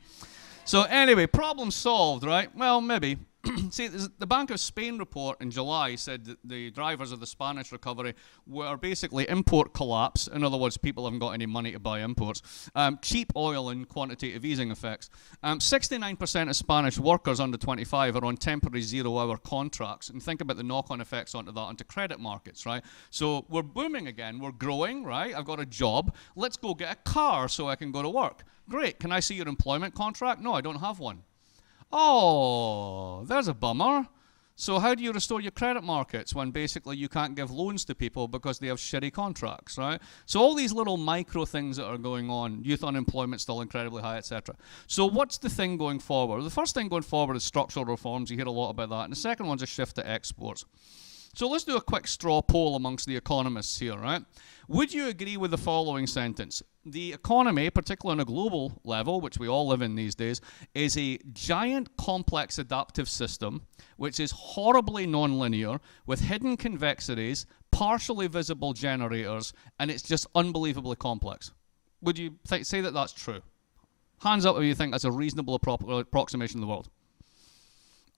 So anyway, problem solved, right? Well, maybe. See, the Bank of Spain report in July said that the drivers of the Spanish recovery were basically import collapse. In other words, people haven't got any money to buy imports. Cheap oil and quantitative easing effects. 69% of Spanish workers under 25 are on temporary zero-hour contracts. And think about the knock-on effects onto that, onto credit markets, right? So we're booming again. We're growing, right? I've got a job. Let's go get a car so I can go to work. Great. Can I see your employment contract? No, I don't have one. Oh, there's a bummer. So how do you restore your credit markets when basically you can't give loans to people because they have shitty contracts, right? So all these little micro things that are going on, youth unemployment still incredibly high, etc. So what's the thing going forward? The first thing going forward is structural reforms. You hear a lot about that. And the second one's a shift to exports. So let's do a quick straw poll amongst the economists here, right? Would you agree with the following sentence? The economy, particularly on a global level, which we all live in these days, is a giant, complex, adaptive system which is horribly nonlinear, with hidden convexities, partially visible generators, and it's just unbelievably complex. Would you say that that's true? Hands up if you think that's a reasonable approximation of the world.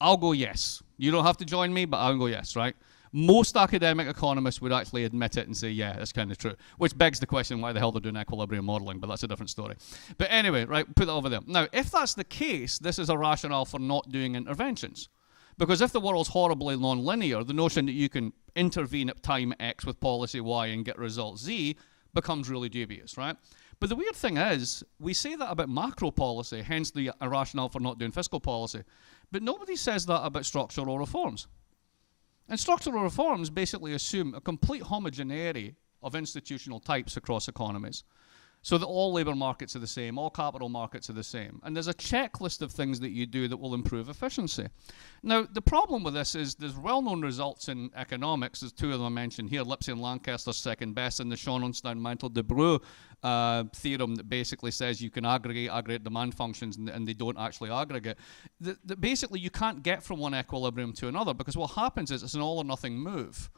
I'll go yes. You don't have to join me, but I'll go yes, right? Most academic economists would actually admit it and say, yeah, that's kind of true. Which begs the question why the hell they're doing equilibrium modeling, but that's a different story. But anyway, right, put that over there. Now, if that's the case, this is a rationale for not doing interventions. Because if the world's horribly non-linear, the notion that you can intervene at time X with policy Y and get result Z becomes really dubious, right? But the weird thing is, we say that about macro policy, hence the rationale for not doing fiscal policy. But nobody says that about structural reforms. And structural reforms basically assume a complete homogeneity of institutional types across economies, so that all labour markets are the same, all capital markets are the same. And there's a checklist of things that you do that will improve efficiency. Now, the problem with this is there's well-known results in economics. There's two of them I mentioned here, Lipsey and Lancaster's second best, and the Schonenstein-Mantel-Debreu theorem that basically says you can aggregate demand functions and they don't actually aggregate. Basically, you can't get from one equilibrium to another, because what happens is it's an all or nothing move.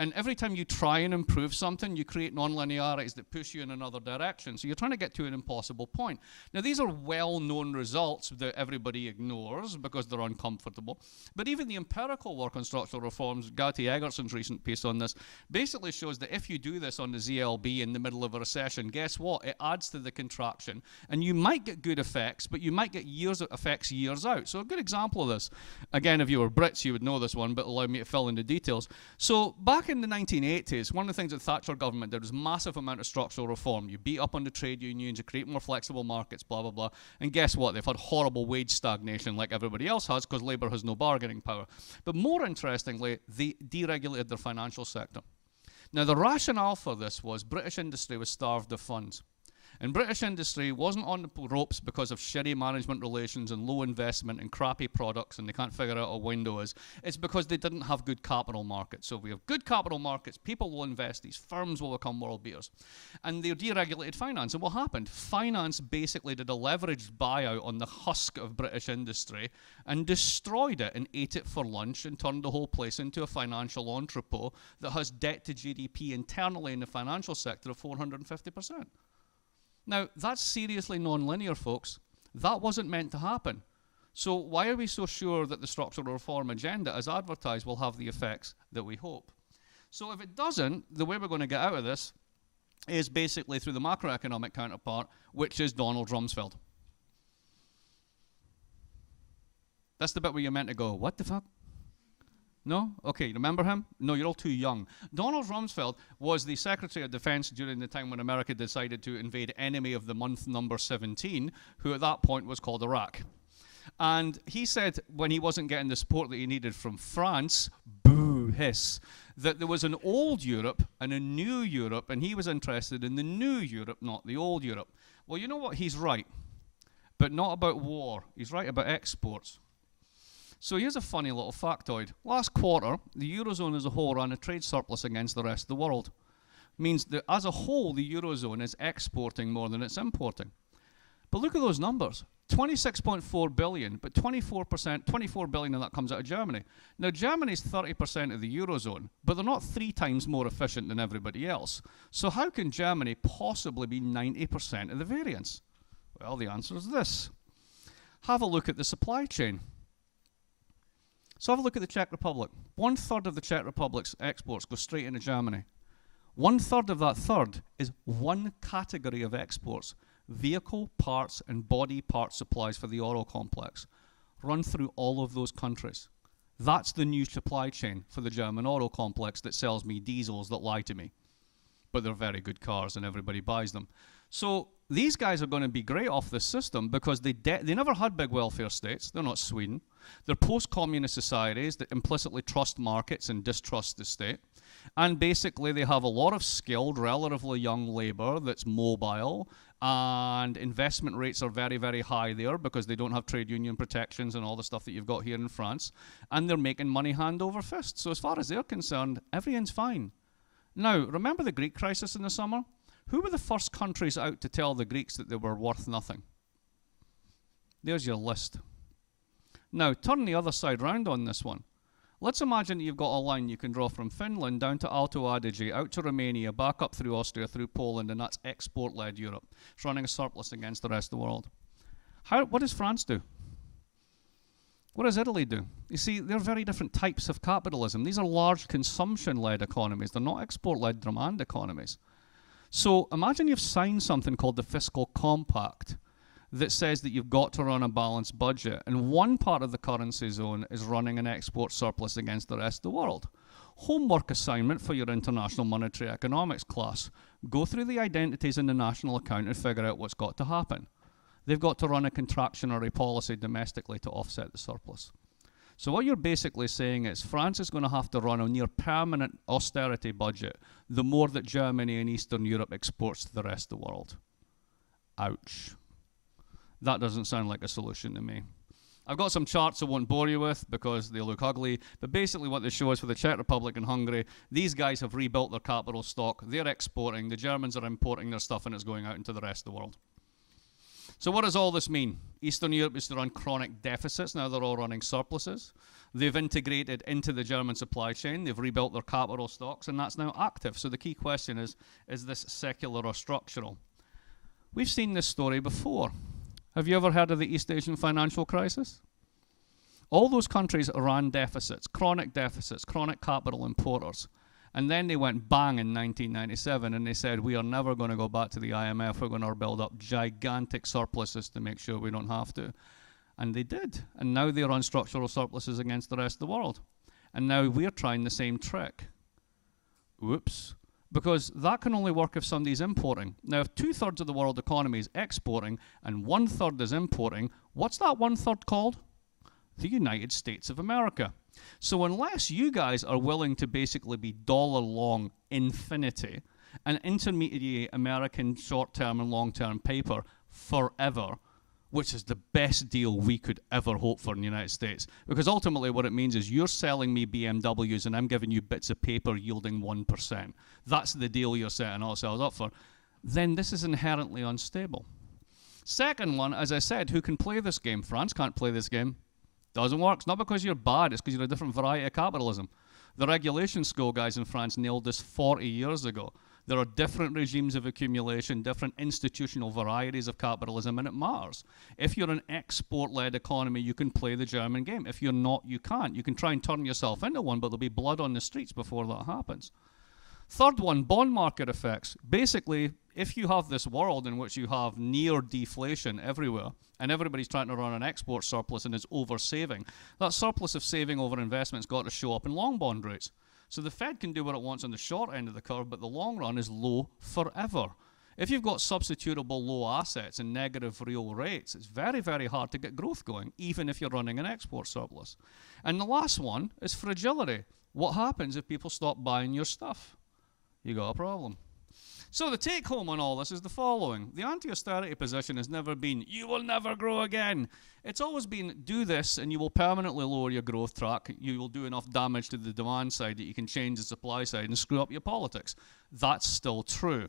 And every time you try and improve something, you create nonlinearities that push you in another direction. So you're trying to get to an impossible point. Now, these are well-known results that everybody ignores because they're uncomfortable. But even the empirical work on structural reforms, Gauti Egerson's recent piece on this, basically shows that if you do this on the ZLB in the middle of a recession, guess what? It adds to the contraction. And you might get good effects, but you might get effects years out. So a good example of this, again, if you were Brits, you would know this one, but allow me to fill in the details. So back in the 1980s, one of the things that the Thatcher government did was massive amount of structural reform. You beat up on the trade unions, you create more flexible markets, blah, blah, blah. And guess what? They've had horrible wage stagnation like everybody else has because Labour has no bargaining power. But more interestingly, they deregulated their financial sector. Now, the rationale for this was British industry was starved of funds. And British industry wasn't on the ropes because of shitty management relations and low investment and crappy products, and they can't figure out what a window is. It's because they didn't have good capital markets. So if we have good capital markets, people will invest, these firms will become world beaters. And they deregulated finance. And what happened? Finance basically did a leveraged buyout on the husk of British industry and destroyed it and ate it for lunch and turned the whole place into a financial entrepot that has debt to GDP internally in the financial sector of 450%. Now, that's seriously non-linear, folks. That wasn't meant to happen. So why are we so sure that the structural reform agenda, as advertised, will have the effects that we hope? So if it doesn't, the way we're going to get out of this is basically through the macroeconomic counterpart, which is Donald Rumsfeld. That's the bit where you're meant to go, what the fuck? No? Okay, remember him? No, you're all too young. Donald Rumsfeld was the Secretary of Defense during the time when America decided to invade enemy of the month number 17, who at that point was called Iraq. And he said when he wasn't getting the support that he needed from France, boo, hiss, that there was an old Europe and a new Europe, and he was interested in the new Europe, not the old Europe. Well, you know what? He's right, but not about war. He's right about exports. So here's a funny little factoid. Last quarter, the Eurozone as a whole ran a trade surplus against the rest of the world. Means that as a whole, the Eurozone is exporting more than it's importing. But look at those numbers. 26.4 billion, but 24 billion of that comes out of Germany. Now, Germany's 30% of the Eurozone, but they're not 3 times more efficient than everybody else. So how can Germany possibly be 90% of the variance? Well, the answer is this. Have a look at the supply chain. So have a look at the Czech Republic. 1/3 of the Czech Republic's exports go straight into Germany. 1/3 of that third is one category of exports: vehicle parts and body part supplies for the auto complex, run through all of those countries. That's the new supply chain for the German auto complex that sells me diesels that lie to me. But they're very good cars and everybody buys them. So these guys are going to be great off this system because they never had big welfare states. They're not Sweden. They're post-communist societies that implicitly trust markets and distrust the state. And basically they have a lot of skilled, relatively young labor that's mobile, and investment rates are very, very high there because they don't have trade union protections and all the stuff that you've got here in France. And they're making money hand over fist. So as far as they're concerned, everything's fine. Now, remember the Greek crisis in the summer? Who were the first countries out to tell the Greeks that they were worth nothing? There's your list. Now, turn the other side round on this one. Let's imagine that you've got a line you can draw from Finland down to Alto Adige, out to Romania, back up through Austria, through Poland, and that's export-led Europe. It's running a surplus against the rest of the world. What does France do? What does Italy do? You see, they're very different types of capitalism. These are large consumption-led economies. They're not export-led demand economies. So imagine you've signed something called the Fiscal Compact that says that you've got to run a balanced budget, and one part of the currency zone is running an export surplus against the rest of the world. Homework assignment for your international monetary economics class. Go through the identities in the national account and figure out what's got to happen. They've got to run a contractionary policy domestically to offset the surplus. So what you're basically saying is France is going to have to run a near permanent austerity budget the more that Germany and Eastern Europe exports to the rest of the world. Ouch. That doesn't sound like a solution to me. I've got some charts I won't bore you with because they look ugly, but basically what they show is for the Czech Republic and Hungary, these guys have rebuilt their capital stock, they're exporting, the Germans are importing their stuff and it's going out into the rest of the world. So what does all this mean? Eastern Europe is to run chronic deficits, now they're all running surpluses. They've integrated into the German supply chain, they've rebuilt their capital stocks, and that's now active. So the key question is this secular or structural? We've seen this story before. Have you ever heard of the East Asian financial crisis? All those countries ran deficits, chronic capital importers. And then they went bang in 1997 and they said, we are never going to go back to the IMF. We're going to build up gigantic surpluses to make sure we don't have to. And they did. And now they run structural surpluses against the rest of the world. And now we're trying the same trick. Oops. Because that can only work if somebody's importing. Now, if 2/3 of the world economy is exporting and 1/3 is importing, what's that 1/3 called? The United States of America. So unless you guys are willing to basically be dollar long infinity and intermediate American short-term and long-term paper forever, which is the best deal we could ever hope for in the United States. Because ultimately what it means is you're selling me BMWs and I'm giving you bits of paper yielding 1%. That's the deal you're setting ourselves up for. Then this is inherently unstable. Second one, as I said, who can play this game? France can't play this game. Doesn't work. It's not because you're bad, it's because you're a different variety of capitalism. The regulation school guys in France nailed this 40 years ago. There are different regimes of accumulation, different institutional varieties of capitalism, and it matters. If you're an export-led economy, you can play the German game. If you're not, you can't. You can try and turn yourself into one, but there'll be blood on the streets before that happens. Third one, bond market effects. Basically, if you have this world in which you have near deflation everywhere, and everybody's trying to run an export surplus and is over-saving, that surplus of saving over investment's got to show up in long bond rates. So the Fed can do what it wants on the short end of the curve, but the long run is low forever. If you've got substitutable low assets and negative real rates, it's very, very hard to get growth going, even if you're running an export surplus. And the last one is fragility. What happens if people stop buying your stuff? You got a problem. So the take home on all this is the following. The anti-austerity position has never been, you will never grow again. It's always been, do this and you will permanently lower your growth track. You will do enough damage to the demand side that you can change the supply side and screw up your politics. That's still true.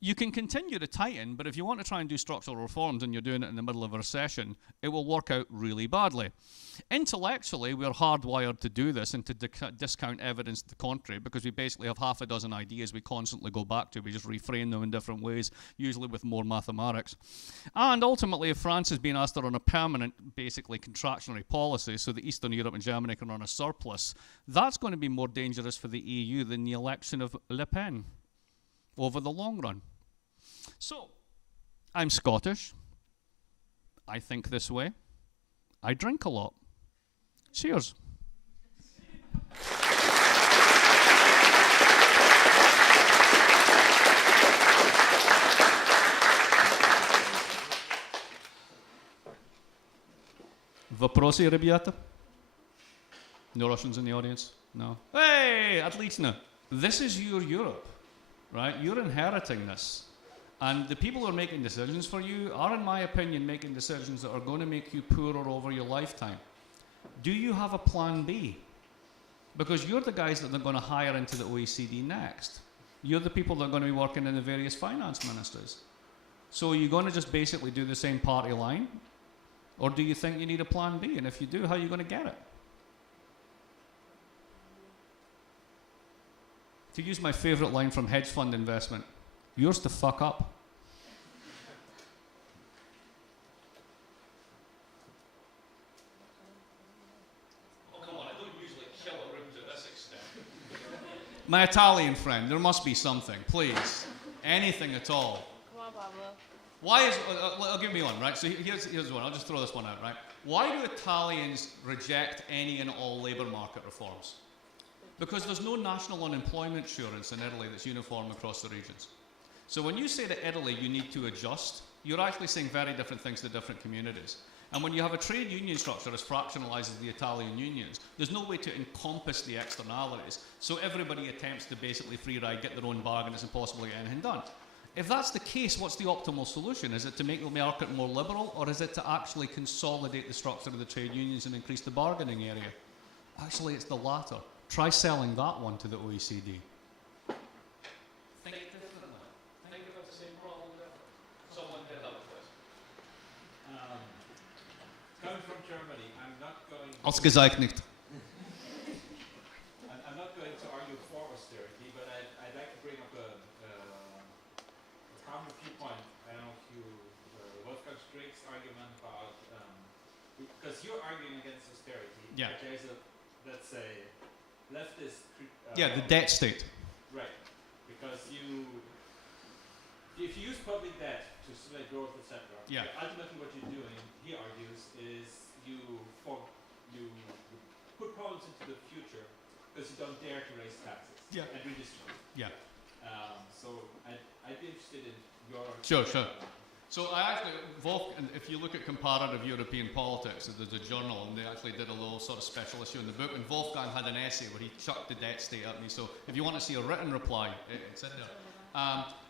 You can continue to tighten, but if you want to try and do structural reforms and you're doing it in the middle of a recession, it will work out really badly. Intellectually, we're hardwired to do this and to discount evidence to the contrary, because we basically have half a dozen ideas we constantly go back to. We just reframe them in different ways, usually with more mathematics. And ultimately, if France is being asked to run a permanent, basically contractionary policy, so that Eastern Europe and Germany can run a surplus, that's going to be more dangerous for the EU than the election of Le Pen over the long run. So, I'm Scottish. I think this way. I drink a lot. Cheers. Вопросы, ребята? No Russians in the audience? No? Hey, отлично. This is your Europe, right? You're inheriting this. And the people who are making decisions for you are, in my opinion, making decisions that are going to make you poorer over your lifetime. Do you have a plan B? Because you're the guys that they're going to hire into the OECD next. You're the people that are going to be working in the various finance ministries. So are you going to just basically do the same party line? Or do you think you need a plan B? And if you do, how are you going to get it? To use my favorite line from hedge fund investment, yours to fuck up. Oh, come on, I don't usually kill a room to this extent. My Italian friend, there must be something, please. Anything at all. Come on, Pablo. Why is, I'll give me one, right? So here's one, I'll just throw this one out, right? Why do Italians reject any and all labour market reforms? Because there's no national unemployment insurance in Italy that's uniform across the regions. So when you say to Italy you need to adjust, you're actually saying very different things to different communities. And when you have a trade union structure as fractionalized as the Italian unions, there's no way to encompass the externalities. So everybody attempts to basically free ride, get their own bargain, it's impossible to get anything done. If that's the case, what's the optimal solution? Is it to make the market more liberal, or is it to actually consolidate the structure of the trade unions and increase the bargaining area? Actually, it's the latter. Try selling that one to the OECD. Think differently. Think about the same problem differently. Someone did have a question. Coming from Germany, I'm not going to... Ausgezeichnet. I'm not going to argue for austerity, but I'd like to bring up a common viewpoint. I don't know if you... Wolfgang Strick's argument about... because you're arguing against austerity. Yeah. But there's a, let's say, leftist... Yeah, the debt state. Right. Because if you use public debt to stimulate growth, etc., Yeah. ultimately what you're doing, he argues, is you put problems into the future because you don't dare to raise taxes and redistribute. Yeah. So I'd be interested in your... Sure. So I actually, if you look at comparative European politics, there's a journal, and they actually did a little sort of special issue in the book, and Wolfgang had an essay where he chucked the debt state at me. So if you want to see a written reply, it's in there.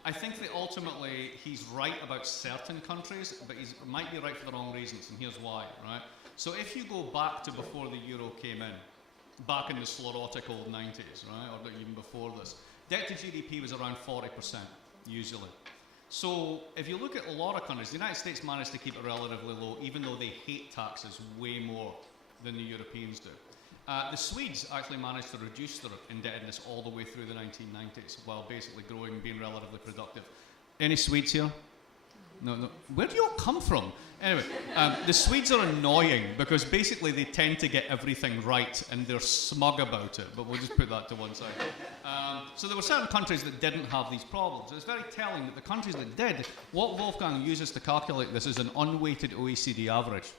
I think that ultimately he's right about certain countries, but he might be right for the wrong reasons, and here's why, right? So if you go back to before the euro came in, back in the sclerotic old 90s, right, or even before this, debt to GDP was around 40%, usually. So if you look at a lot of countries, the United States managed to keep it relatively low, even though they hate taxes way more than the Europeans do. The Swedes actually managed to reduce their indebtedness all the way through the 1990s, while basically growing and being relatively productive. Any Swedes here? No. Where do you all come from? Anyway, the Swedes are annoying because basically they tend to get everything right and they're smug about it, but we'll just put that to one side. So there were certain countries that didn't have these problems. It's very telling that the countries that did, what Wolfgang uses to calculate this is an unweighted OECD average.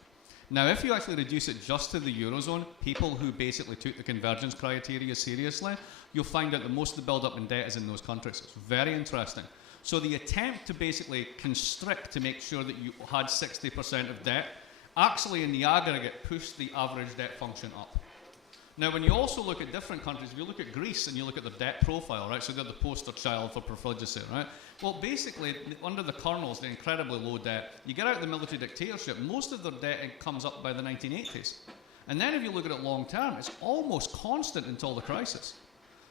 Now, if you actually reduce it just to the Eurozone, people who basically took the convergence criteria seriously, you'll find out that most of the build-up in debt is in those countries. It's very interesting. So the attempt to basically constrict to make sure that you had 60% of debt actually in the aggregate pushed the average debt function up. Now, when you also look at different countries, if you look at Greece and you look at their debt profile, right, so they're the poster child for profligacy, right? Well, basically, under the colonels, the incredibly low debt, you get out of the military dictatorship, most of their debt comes up by the 1980s. And then if you look at it long term, it's almost constant until the crisis.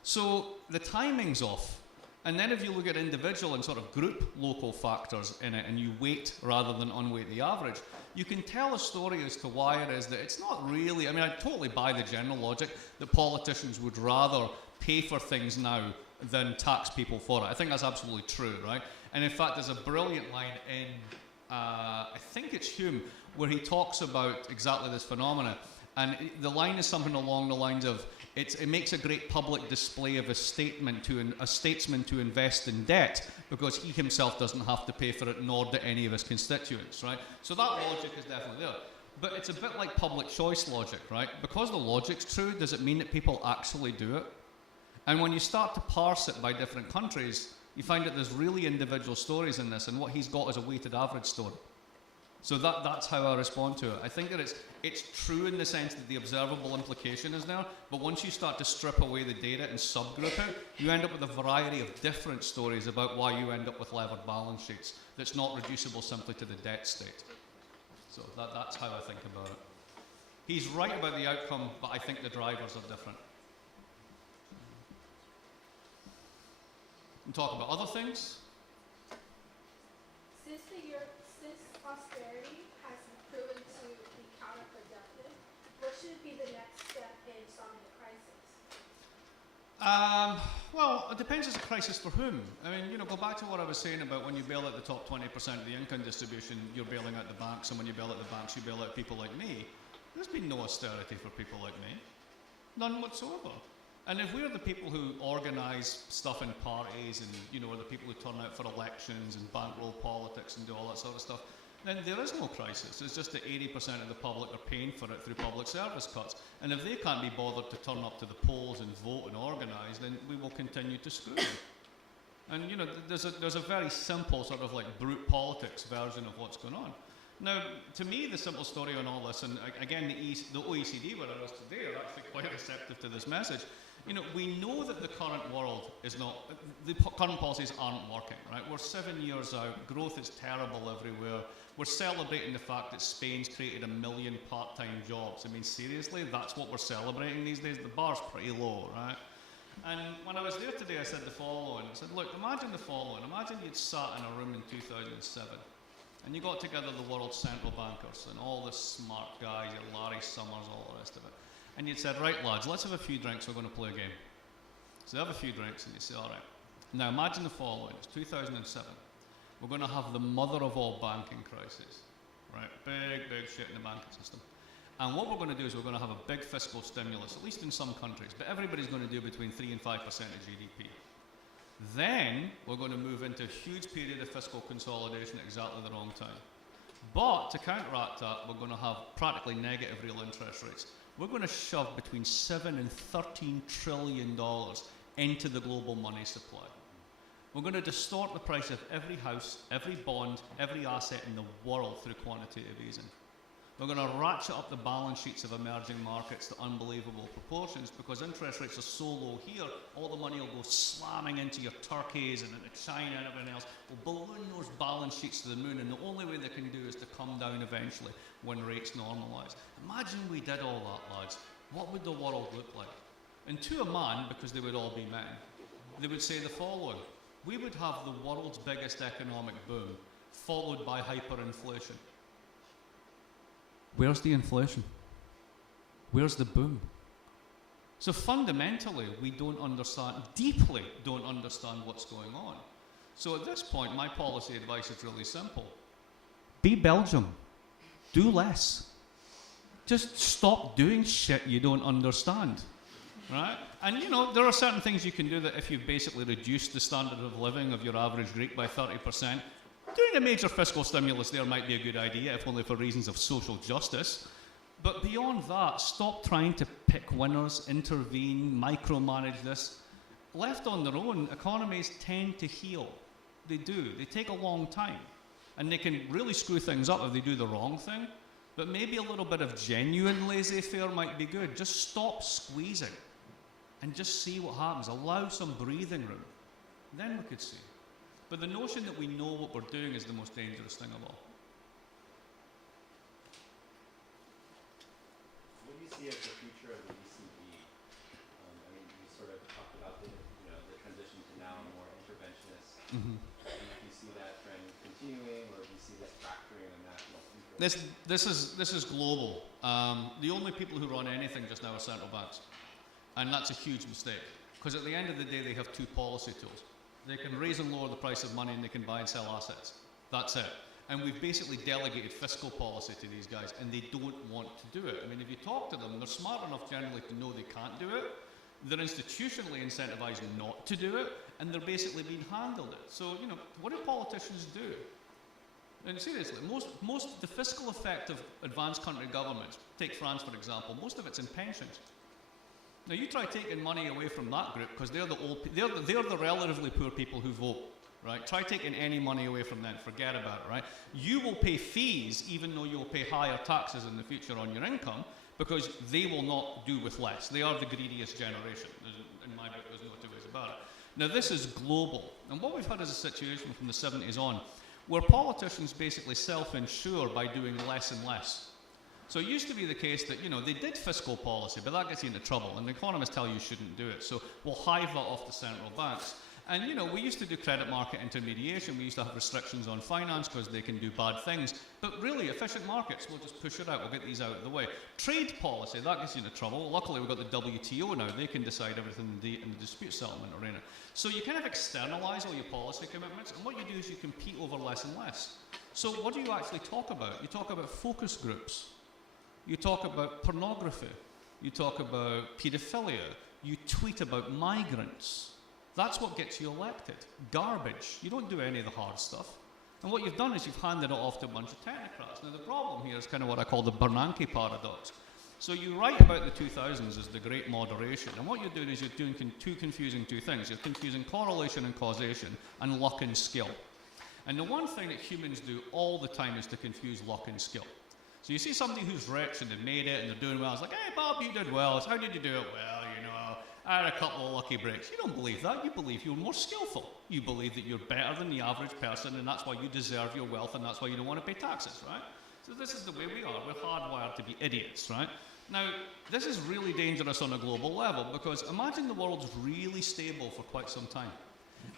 So the timing's off. And then if you look at individual and sort of group local factors in it and you weight rather than unweight the average, you can tell a story as to why it is that it's not really, I mean, I totally buy the general logic that politicians would rather pay for things now than tax people for it. I think that's absolutely true, right? And in fact, there's a brilliant line in, I think it's Hume, where he talks about exactly this phenomenon. And the line is something along the lines of, it makes a great public display of a statesman to invest in debt because he himself doesn't have to pay for it, nor do any of his constituents, right? So that logic is definitely there. But it's a bit like public choice logic, right? Because the logic's true, does it mean that people actually do it? And when you start to parse it by different countries, you find that there's really individual stories in this, and what he's got is a weighted average story. So that's how I respond to it. I think that it's true in the sense that the observable implication is there, but once you start to strip away the data and subgroup it, you end up with a variety of different stories about why you end up with levered balance sheets that's not reducible simply to the debt state. So that's how I think about it. He's right about the outcome, but I think the drivers are different. And talk about other things. Since austerity has proven to be counterproductive, what should be the next step in solving the crisis? Well, it depends. It's a crisis for whom. I mean, go back to what I was saying about when you bail out the top 20% of the income distribution, you're bailing out the banks, and when you bail out the banks, you bail out people like me. There's been no austerity for people like me. None whatsoever. And if we're the people who organise stuff in parties and, are the people who turn out for elections and bankroll politics and do all that sort of stuff, then there is no crisis. It's just that 80% of the public are paying for it through public service cuts. And if they can't be bothered to turn up to the polls and vote and organise, then we will continue to screw them. And, there's a very simple sort of like brute politics version of what's going on. Now, to me, the simple story on all this, and again, the OECD, where I was today, are actually quite receptive to this message. We know that the current world is not, the current policies aren't working, right? We're 7 years out, growth is terrible everywhere. We're celebrating the fact that Spain's created 1 million part-time jobs. I mean, seriously, that's what we're celebrating these days? The bar's pretty low, right? And when I was there today, I said the following. I said, look, imagine the following. Imagine you'd sat in a room in 2007, and you got together the world's central bankers and all the smart guys, Larry Summers, all the rest of it. And you'd said, right, lads, let's have a few drinks, we're going to play a game. So they have a few drinks, and you say, all right. Now imagine the following. It's 2007. We're going to have the mother of all banking crises, right? Big shit in the banking system. And what we're going to do is we're going to have a big fiscal stimulus, at least in some countries, but everybody's going to do between 3 and 5% of GDP. Then we're going to move into a huge period of fiscal consolidation at exactly the wrong time. But to counteract that, we're going to have practically negative real interest rates. We're going to shove between $7 and $13 trillion into the global money supply. We're going to distort the price of every house, every bond, every asset in the world through quantitative easing. We're going to ratchet up the balance sheets of emerging markets to unbelievable proportions because interest rates are so low here, all the money will go slamming into your Turkeys and into China and everything else. We'll balloon those balance sheets to the moon, and the only way they can do is to come down eventually when rates normalise. Imagine we did all that, lads. What would the world look like? And to a man, because they would all be men, they would say the following. We would have the world's biggest economic boom, followed by hyperinflation. Where's the inflation? Where's the boom? So fundamentally, we don't understand, deeply don't understand what's going on. So at this point, my policy advice is really simple. Be Belgium. Do less. Just stop doing shit you don't understand. Right? And there are certain things you can do that if you've basically reduced the standard of living of your average Greek by 30%, doing a major fiscal stimulus there might be a good idea, if only for reasons of social justice. But beyond that, stop trying to pick winners, intervene, micromanage this. Left on their own, economies tend to heal. They do. They take a long time. And they can really screw things up if they do the wrong thing. But maybe a little bit of genuine laissez-faire might be good. Just stop squeezing and just see what happens. Allow some breathing room. Then we could see. But the notion that we know what we're doing is the most dangerous thing of all. What do you see as the future of the ECB? I mean, you sort of talked about the transition to now more interventionist. Mm-hmm. Do you see that trend continuing, or do you see this fracturing of national interest? This is global. The only people who run anything just now are central banks. And that's a huge mistake. Because at the end of the day, they have two policy tools. They can raise and lower the price of money, and they can buy and sell assets. That's it. And we've basically delegated fiscal policy to these guys, and they don't want to do it. I mean, if you talk to them, they're smart enough generally to know they can't do it. They're institutionally incentivized not to do it, and they're basically being handled it. So, what do politicians do? And seriously, most the fiscal effect of advanced country governments, take France for example, most of it's in pensions. Now you try taking money away from that group, because they're the relatively poor people who vote, right? Try taking any money away from them, forget about it, right? You will pay fees even though you'll pay higher taxes in the future on your income, because they will not do with less. They are the greediest generation. In my book, there's no two ways about it. Now this is global, and what we've had is a situation from the 70s on, where politicians basically self-insure by doing less and less. So it used to be the case that, they did fiscal policy, but that gets you into trouble, and the economists tell you shouldn't do it. So we'll hive that off the central banks. And, we used to do credit market intermediation. We used to have restrictions on finance because they can do bad things. But really, efficient markets, we'll just push it out. We'll get these out of the way. Trade policy, that gets you into trouble. Luckily, we've got the WTO now. They can decide everything in the dispute settlement arena. So you kind of externalize all your policy commitments, and what you do is you compete over less and less. So what do you actually talk about? You talk about focus groups. You talk about pornography. You talk about paedophilia. You tweet about migrants. That's what gets you elected. Garbage. You don't do any of the hard stuff. And what you've done is you've handed it off to a bunch of technocrats. Now the problem here is kind of what I call the Bernanke paradox. So you write about the 2000s as the great moderation, and what you're doing is you're doing confusing two things. You're confusing correlation and causation, and luck and skill. And the one thing that humans do all the time is to confuse luck and skill. So you see somebody who's rich and they've made it and they're doing well. It's like, hey, Bob, you did well. How did you do it? Well, I had a couple of lucky breaks. You don't believe that. You believe you're more skillful. You believe that you're better than the average person, and that's why you deserve your wealth, and that's why you don't want to pay taxes, right? So this is the way we are. We're hardwired to be idiots, right? Now, this is really dangerous on a global level, because imagine the world's really stable for quite some time.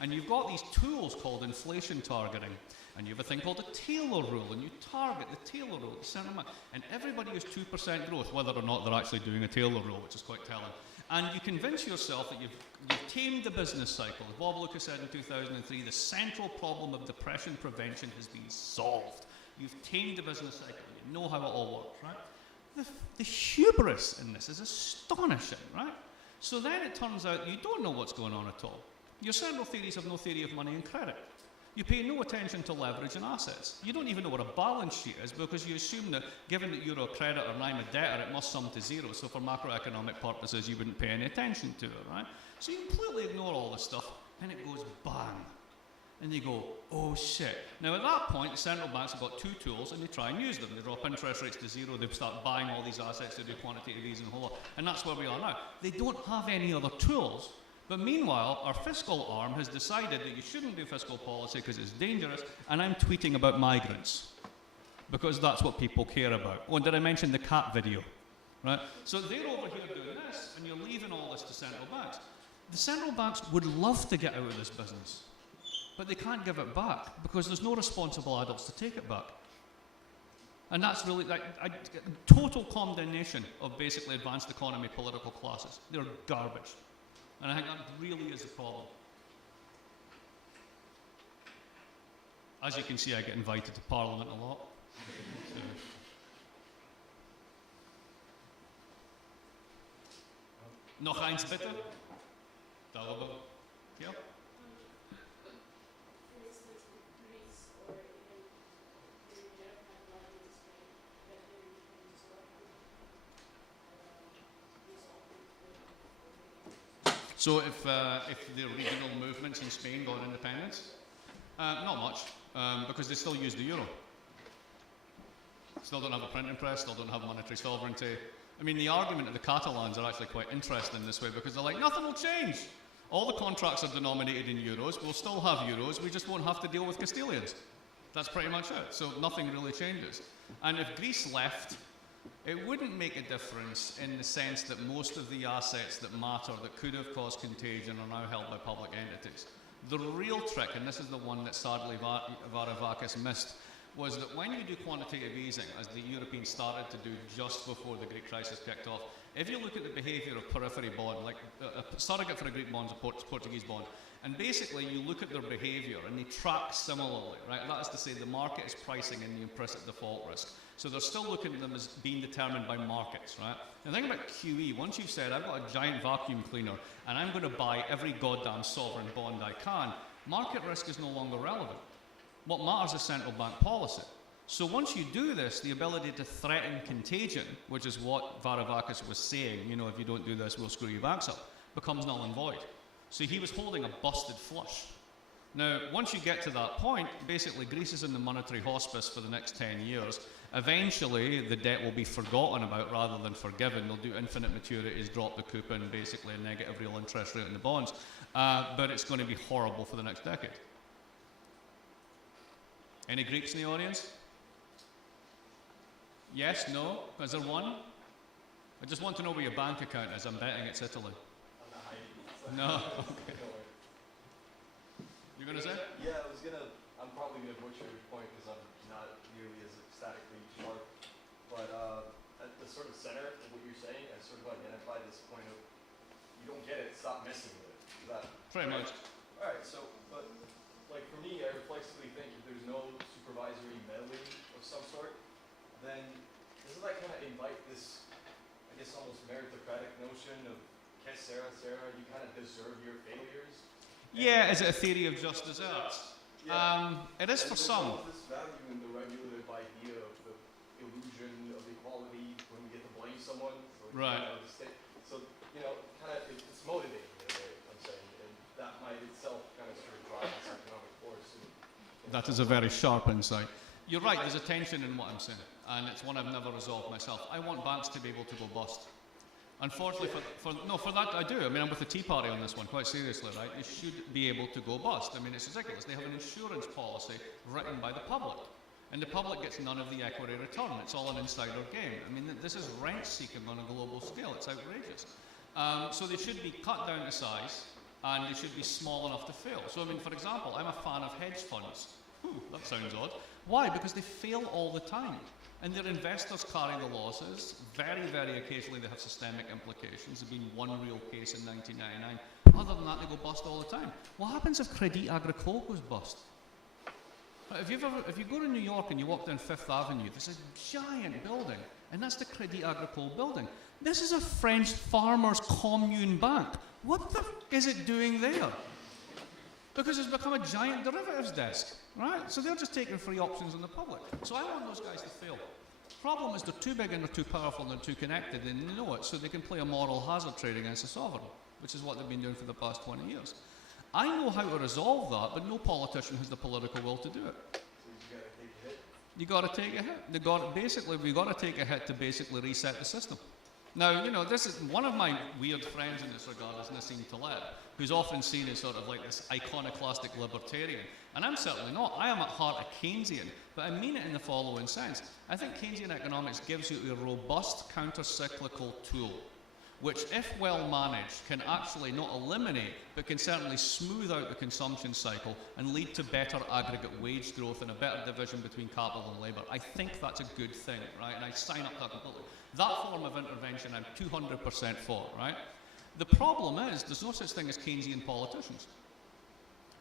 And you've got these tools called inflation targeting. And you have a thing called a Taylor rule, and you target the Taylor rule, the central bank, and everybody has 2% growth, whether or not they're actually doing a Taylor rule, which is quite telling. And you convince yourself that you've tamed the business cycle. As Bob Lucas said in 2003, the central problem of depression prevention has been solved. You've tamed the business cycle. You know how it all works, right? The hubris in this is astonishing, right? So then it turns out you don't know what's going on at all. Your central theories have no theory of money and credit. You pay no attention to leverage and assets. You don't even know what a balance sheet is, because you assume that given that you're a creditor and I'm a debtor, it must sum to zero. So for macroeconomic purposes, you wouldn't pay any attention to it, right? So you completely ignore all this stuff, and it goes bang. And you go, oh shit. Now at that point, the central banks have got two tools, and they try and use them. They drop interest rates to zero, they start buying all these assets to do quantitative easing, and that's where we are now. They don't have any other tools. But meanwhile, our fiscal arm has decided that you shouldn't do fiscal policy because it's dangerous, and I'm tweeting about migrants because that's what people care about. Oh, and did I mention the cat video? Right? So they're over here doing this, and you're leaving all this to central banks. The central banks would love to get out of this business, but they can't give it back because there's no responsible adults to take it back. And that's really total condemnation of basically advanced economy political classes. They're garbage. And I think that really is a problem. As you can see, I get invited to Parliament a lot. So. Noch eins bitte? Darüber. Ja? So if the regional movements in Spain got independence, not much, because they still use the euro. Still don't have a printing press, still don't have monetary sovereignty. I mean, the argument of the Catalans are actually quite interesting in this way because they're like, nothing will change. All the contracts are denominated in euros, we'll still have euros, we just won't have to deal with Castilians. That's pretty much it. So nothing really changes. And if Greece left, it wouldn't make a difference in the sense that most of the assets that matter, that could have caused contagion, are now held by public entities. The real trick, and this is the one that sadly Varoufakis missed, was that when you do quantitative easing, as the Europeans started to do just before the Greek crisis kicked off, if you look at the behaviour of periphery bond, like a surrogate for a Greek bond is a Portuguese bond, and basically you look at their behaviour and they track similarly, right? That is to say the market is pricing in the implicit default risk. So they're still looking at them as being determined by markets, right? The thing about QE, once you've said, I've got a giant vacuum cleaner and I'm going to buy every goddamn sovereign bond I can, market risk is no longer relevant. What matters is central bank policy. So once you do this, the ability to threaten contagion, which is what Varoufakis was saying, you know, if you don't do this, we'll screw your backs up, becomes null and void. So he was holding a busted flush. Now, once you get to that point, basically Greece is in the monetary hospice for the next 10 years. Eventually, the debt will be forgotten about rather than forgiven. They'll do infinite maturities, drop the coupon, basically a negative real interest rate in the bonds. But it's going to be horrible for the next decade. Any Greeks in the audience? Yes? No? Is there one? I just want to know where your bank account is. I'm betting it's Italy. No? Okay. You're going to say? Yeah, I'm probably going to butcher your point because I'm not nearly as ecstatically sharp. But at the sort of center of what you're saying, I sort of identify this point of, you don't get it, stop messing with it. Is that pretty right? much. All right, so, but like for me, I reflexively think if there's no supervisory meddling of some sort, then doesn't that kind of invite this, I guess, almost meritocratic notion of que sera, sera, you kind of deserve your failures? Yeah, is it a theory of just desserts? Yeah. It is for some. There's this value in the regulative idea of the illusion of equality when we get to blame someone. So, Right. You know, so, you know, kind of, it's motivating in a way, I'm saying, and that might itself kind of sort of drive this economic force. That is a very sharp insight. You're right, there's a tension in what I'm saying, and it's one I've never resolved myself. I want banks to be able to go bust. Unfortunately, for that I do. I mean, I'm with the Tea Party on this one, quite seriously, right? They should be able to go bust. I mean, it's ridiculous. They have an insurance policy written by the public, and the public gets none of the equity return. It's all an insider game. I mean, this is rent-seeking on a global scale. It's outrageous. So they should be cut down to size, and they should be small enough to fail. So, I mean, for example, I'm a fan of hedge funds. That sounds odd. Why? Because they fail all the time. And their investors carry the losses. Very, very occasionally they have systemic implications. There's been one real case in 1999. Other than that, they go bust all the time. What happens if Crédit Agricole goes bust? If you go to New York and you walk down Fifth Avenue, there's a giant building, and that's the Crédit Agricole building. This is a French farmers' commune bank. What the is it doing there? Because it's become a giant derivatives desk, right? So they're just taking free options on the public. So I want those guys to fail. Problem is they're too big and they're too powerful and they're too connected and they know it, so they can play a moral hazard trade against a sovereign, which is what they've been doing for the past 20 years. I know how to resolve that, but no politician has the political will to do it. So you got to take a hit? You got to take a hit. We've got to take a hit to basically reset the system. Now, you know, this is one of my weird friends in this regard is Nassim Taleb, who's often seen as sort of like this iconoclastic libertarian. And I'm certainly not. I am at heart a Keynesian, but I mean it in the following sense. I think Keynesian economics gives you a robust counter-cyclical tool, which, if well managed, can actually not eliminate, but can certainly smooth out the consumption cycle and lead to better aggregate wage growth and a better division between capital and labour. I think that's a good thing, right? And I sign up to that completely. That form of intervention I'm 200% for, right? The problem is there's no such thing as Keynesian politicians.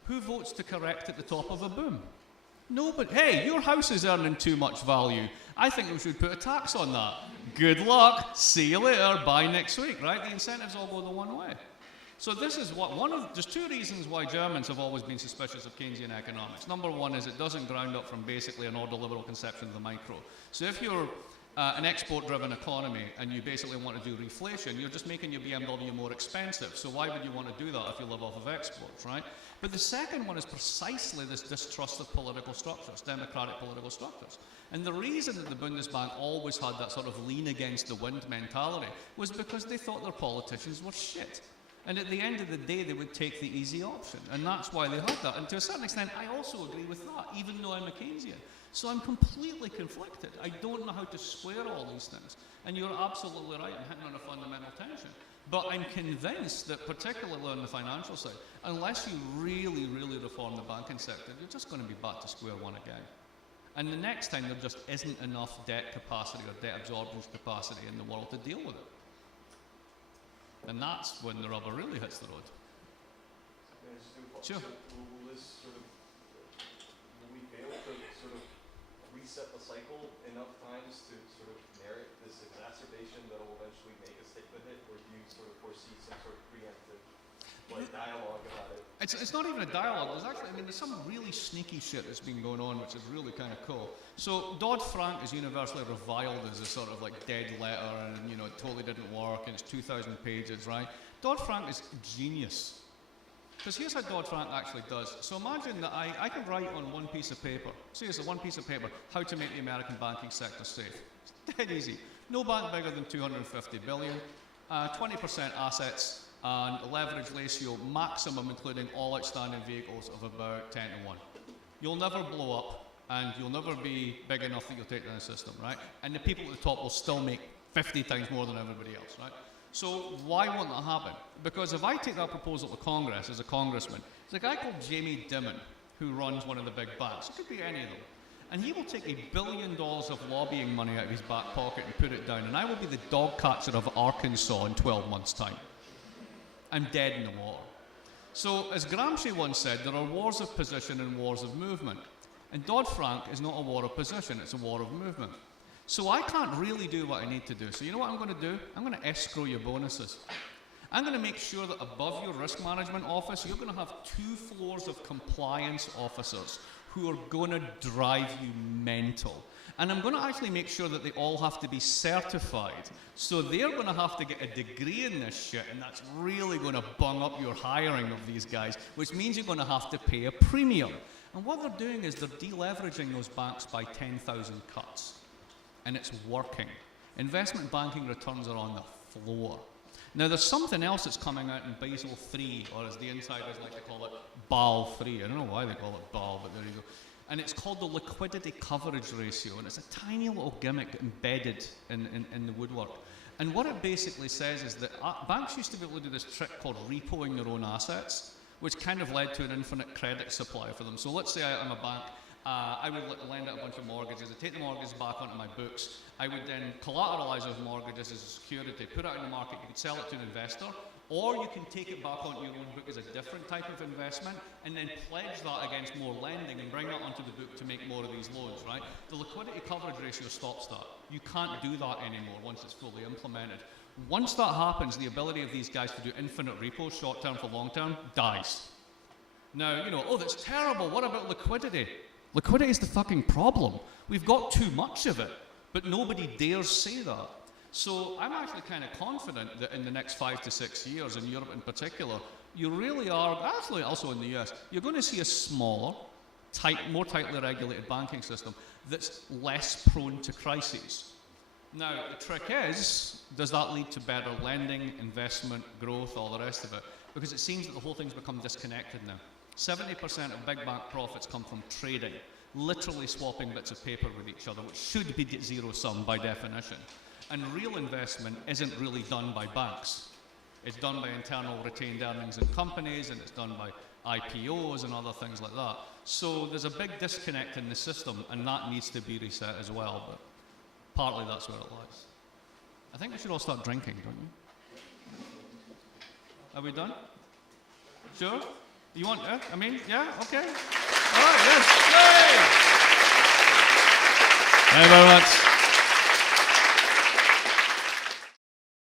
Who votes to correct at the top of a boom? Nobody. Hey, your house is earning too much value. I think we should put a tax on that. Good luck. See you later. Buy next week, right? The incentives all go the one way. So this is what there's two reasons why Germans have always been suspicious of Keynesian economics. Number one is it doesn't ground up from basically an order liberal conception of the micro. So if you're an export-driven economy and you basically want to do reflation, you're just making your BMW more expensive. So why would you want to do that if you live off of exports, right? But the second one is precisely this distrust of political structures, democratic political structures. And the reason that the Bundesbank always had that sort of lean against the wind mentality was because they thought their politicians were shit. And at the end of the day, they would take the easy option. And that's why they had that. And to a certain extent, I also agree with that, even though I'm a Keynesian. So I'm completely conflicted. I don't know how to square all these things. And you're absolutely right, I'm hitting on a fundamental tension. But I'm convinced that, particularly on the financial side, unless you really, really reform the banking sector, you're just going to be back to square one again. And the next time, there just isn't enough debt capacity or debt absorption capacity in the world to deal with it. And that's when the rubber really hits the road. Sure. Will this sort of, will we fail to sort of reset the cycle enough times to sort of merit this exacerbation that will eventually make us take the hit, or do you sort of foresee some sort of preemptive dialogue about it? It's not even a dialogue. There's actually, there's some really sneaky shit that's been going on, which is really kind of cool. So Dodd-Frank is universally reviled as a sort of like dead letter, and it totally didn't work, and it's 2,000 pages, right? Dodd-Frank is genius. Because here's how Dodd-Frank actually does. So imagine that I could write on one piece of paper, seriously, one piece of paper, how to make the American banking sector safe. It's dead easy. No bank bigger than 250 billion, 20% assets, and a leverage ratio maximum, including all outstanding vehicles, of about 10 to 1. You'll never blow up, and you'll never be big enough that you'll take down the system, right? And the people at the top will still make 50 times more than everybody else, right? So why won't that happen? Because if I take that proposal to Congress as a congressman, there's a guy called Jamie Dimon who runs one of the big banks. It could be any of them. And he will take $1 billion of lobbying money out of his back pocket and put it down, and I will be the dog catcher of Arkansas in 12 months' time. I'm dead in the water. So, as Gramsci once said, there are wars of position and wars of movement. And Dodd-Frank is not a war of position, it's a war of movement. So I can't really do what I need to do. So you know what I'm going to do? I'm going to escrow your bonuses. I'm going to make sure that above your risk management office, you're going to have 2 floors of compliance officers who are going to drive you mental. And I'm going to actually make sure that they all have to be certified. So they're going to have to get a degree in this shit, and that's really going to bung up your hiring of these guys, which means you're going to have to pay a premium. And what they're doing is they're deleveraging those banks by 10,000 cuts. And it's working. Investment banking returns are on the floor. Now there's something else that's coming out in Basel III, or as the insiders like to call it, BAL 3. I don't know why they call it BAL, but there you go. And it's called the liquidity coverage ratio, and it's a tiny little gimmick embedded in the woodwork. And what it basically says is that banks used to be able to do this trick called repoing their own assets, which kind of led to an infinite credit supply for them. So let's say I'm a bank, I would lend out a bunch of mortgages, I'd take the mortgages back onto my books, I would then collateralize those mortgages as a security, put it out in the market, you could sell it to an investor, or you can take it back onto your own book as a different type of investment and then pledge that against more lending and bring that onto the book to make more of these loans, right? The liquidity coverage ratio stops that. You can't do that anymore once it's fully implemented. Once that happens, the ability of these guys to do infinite repos, short term for long term, dies. Now, oh, that's terrible. What about liquidity? Liquidity is the fucking problem. We've got too much of it, but nobody dares say that. So I'm actually kind of confident that in the next 5 to 6 years, in Europe in particular, you really are, actually also in the US, you're going to see a smaller, more tightly regulated banking system that's less prone to crises. Now, the trick is, does that lead to better lending, investment, growth, all the rest of it? Because it seems that the whole thing's become disconnected now. 70% of big bank profits come from trading, literally swapping bits of paper with each other, which should be zero sum by definition. And real investment isn't really done by banks. It's done by internal retained earnings in companies, and it's done by IPOs and other things like that. So there's a big disconnect in the system, and that needs to be reset as well, but partly that's where it lies. I think we should all start drinking, don't you? Are we done? Sure? You want, yeah? Okay. All right, yes. Yay! Thank you very much.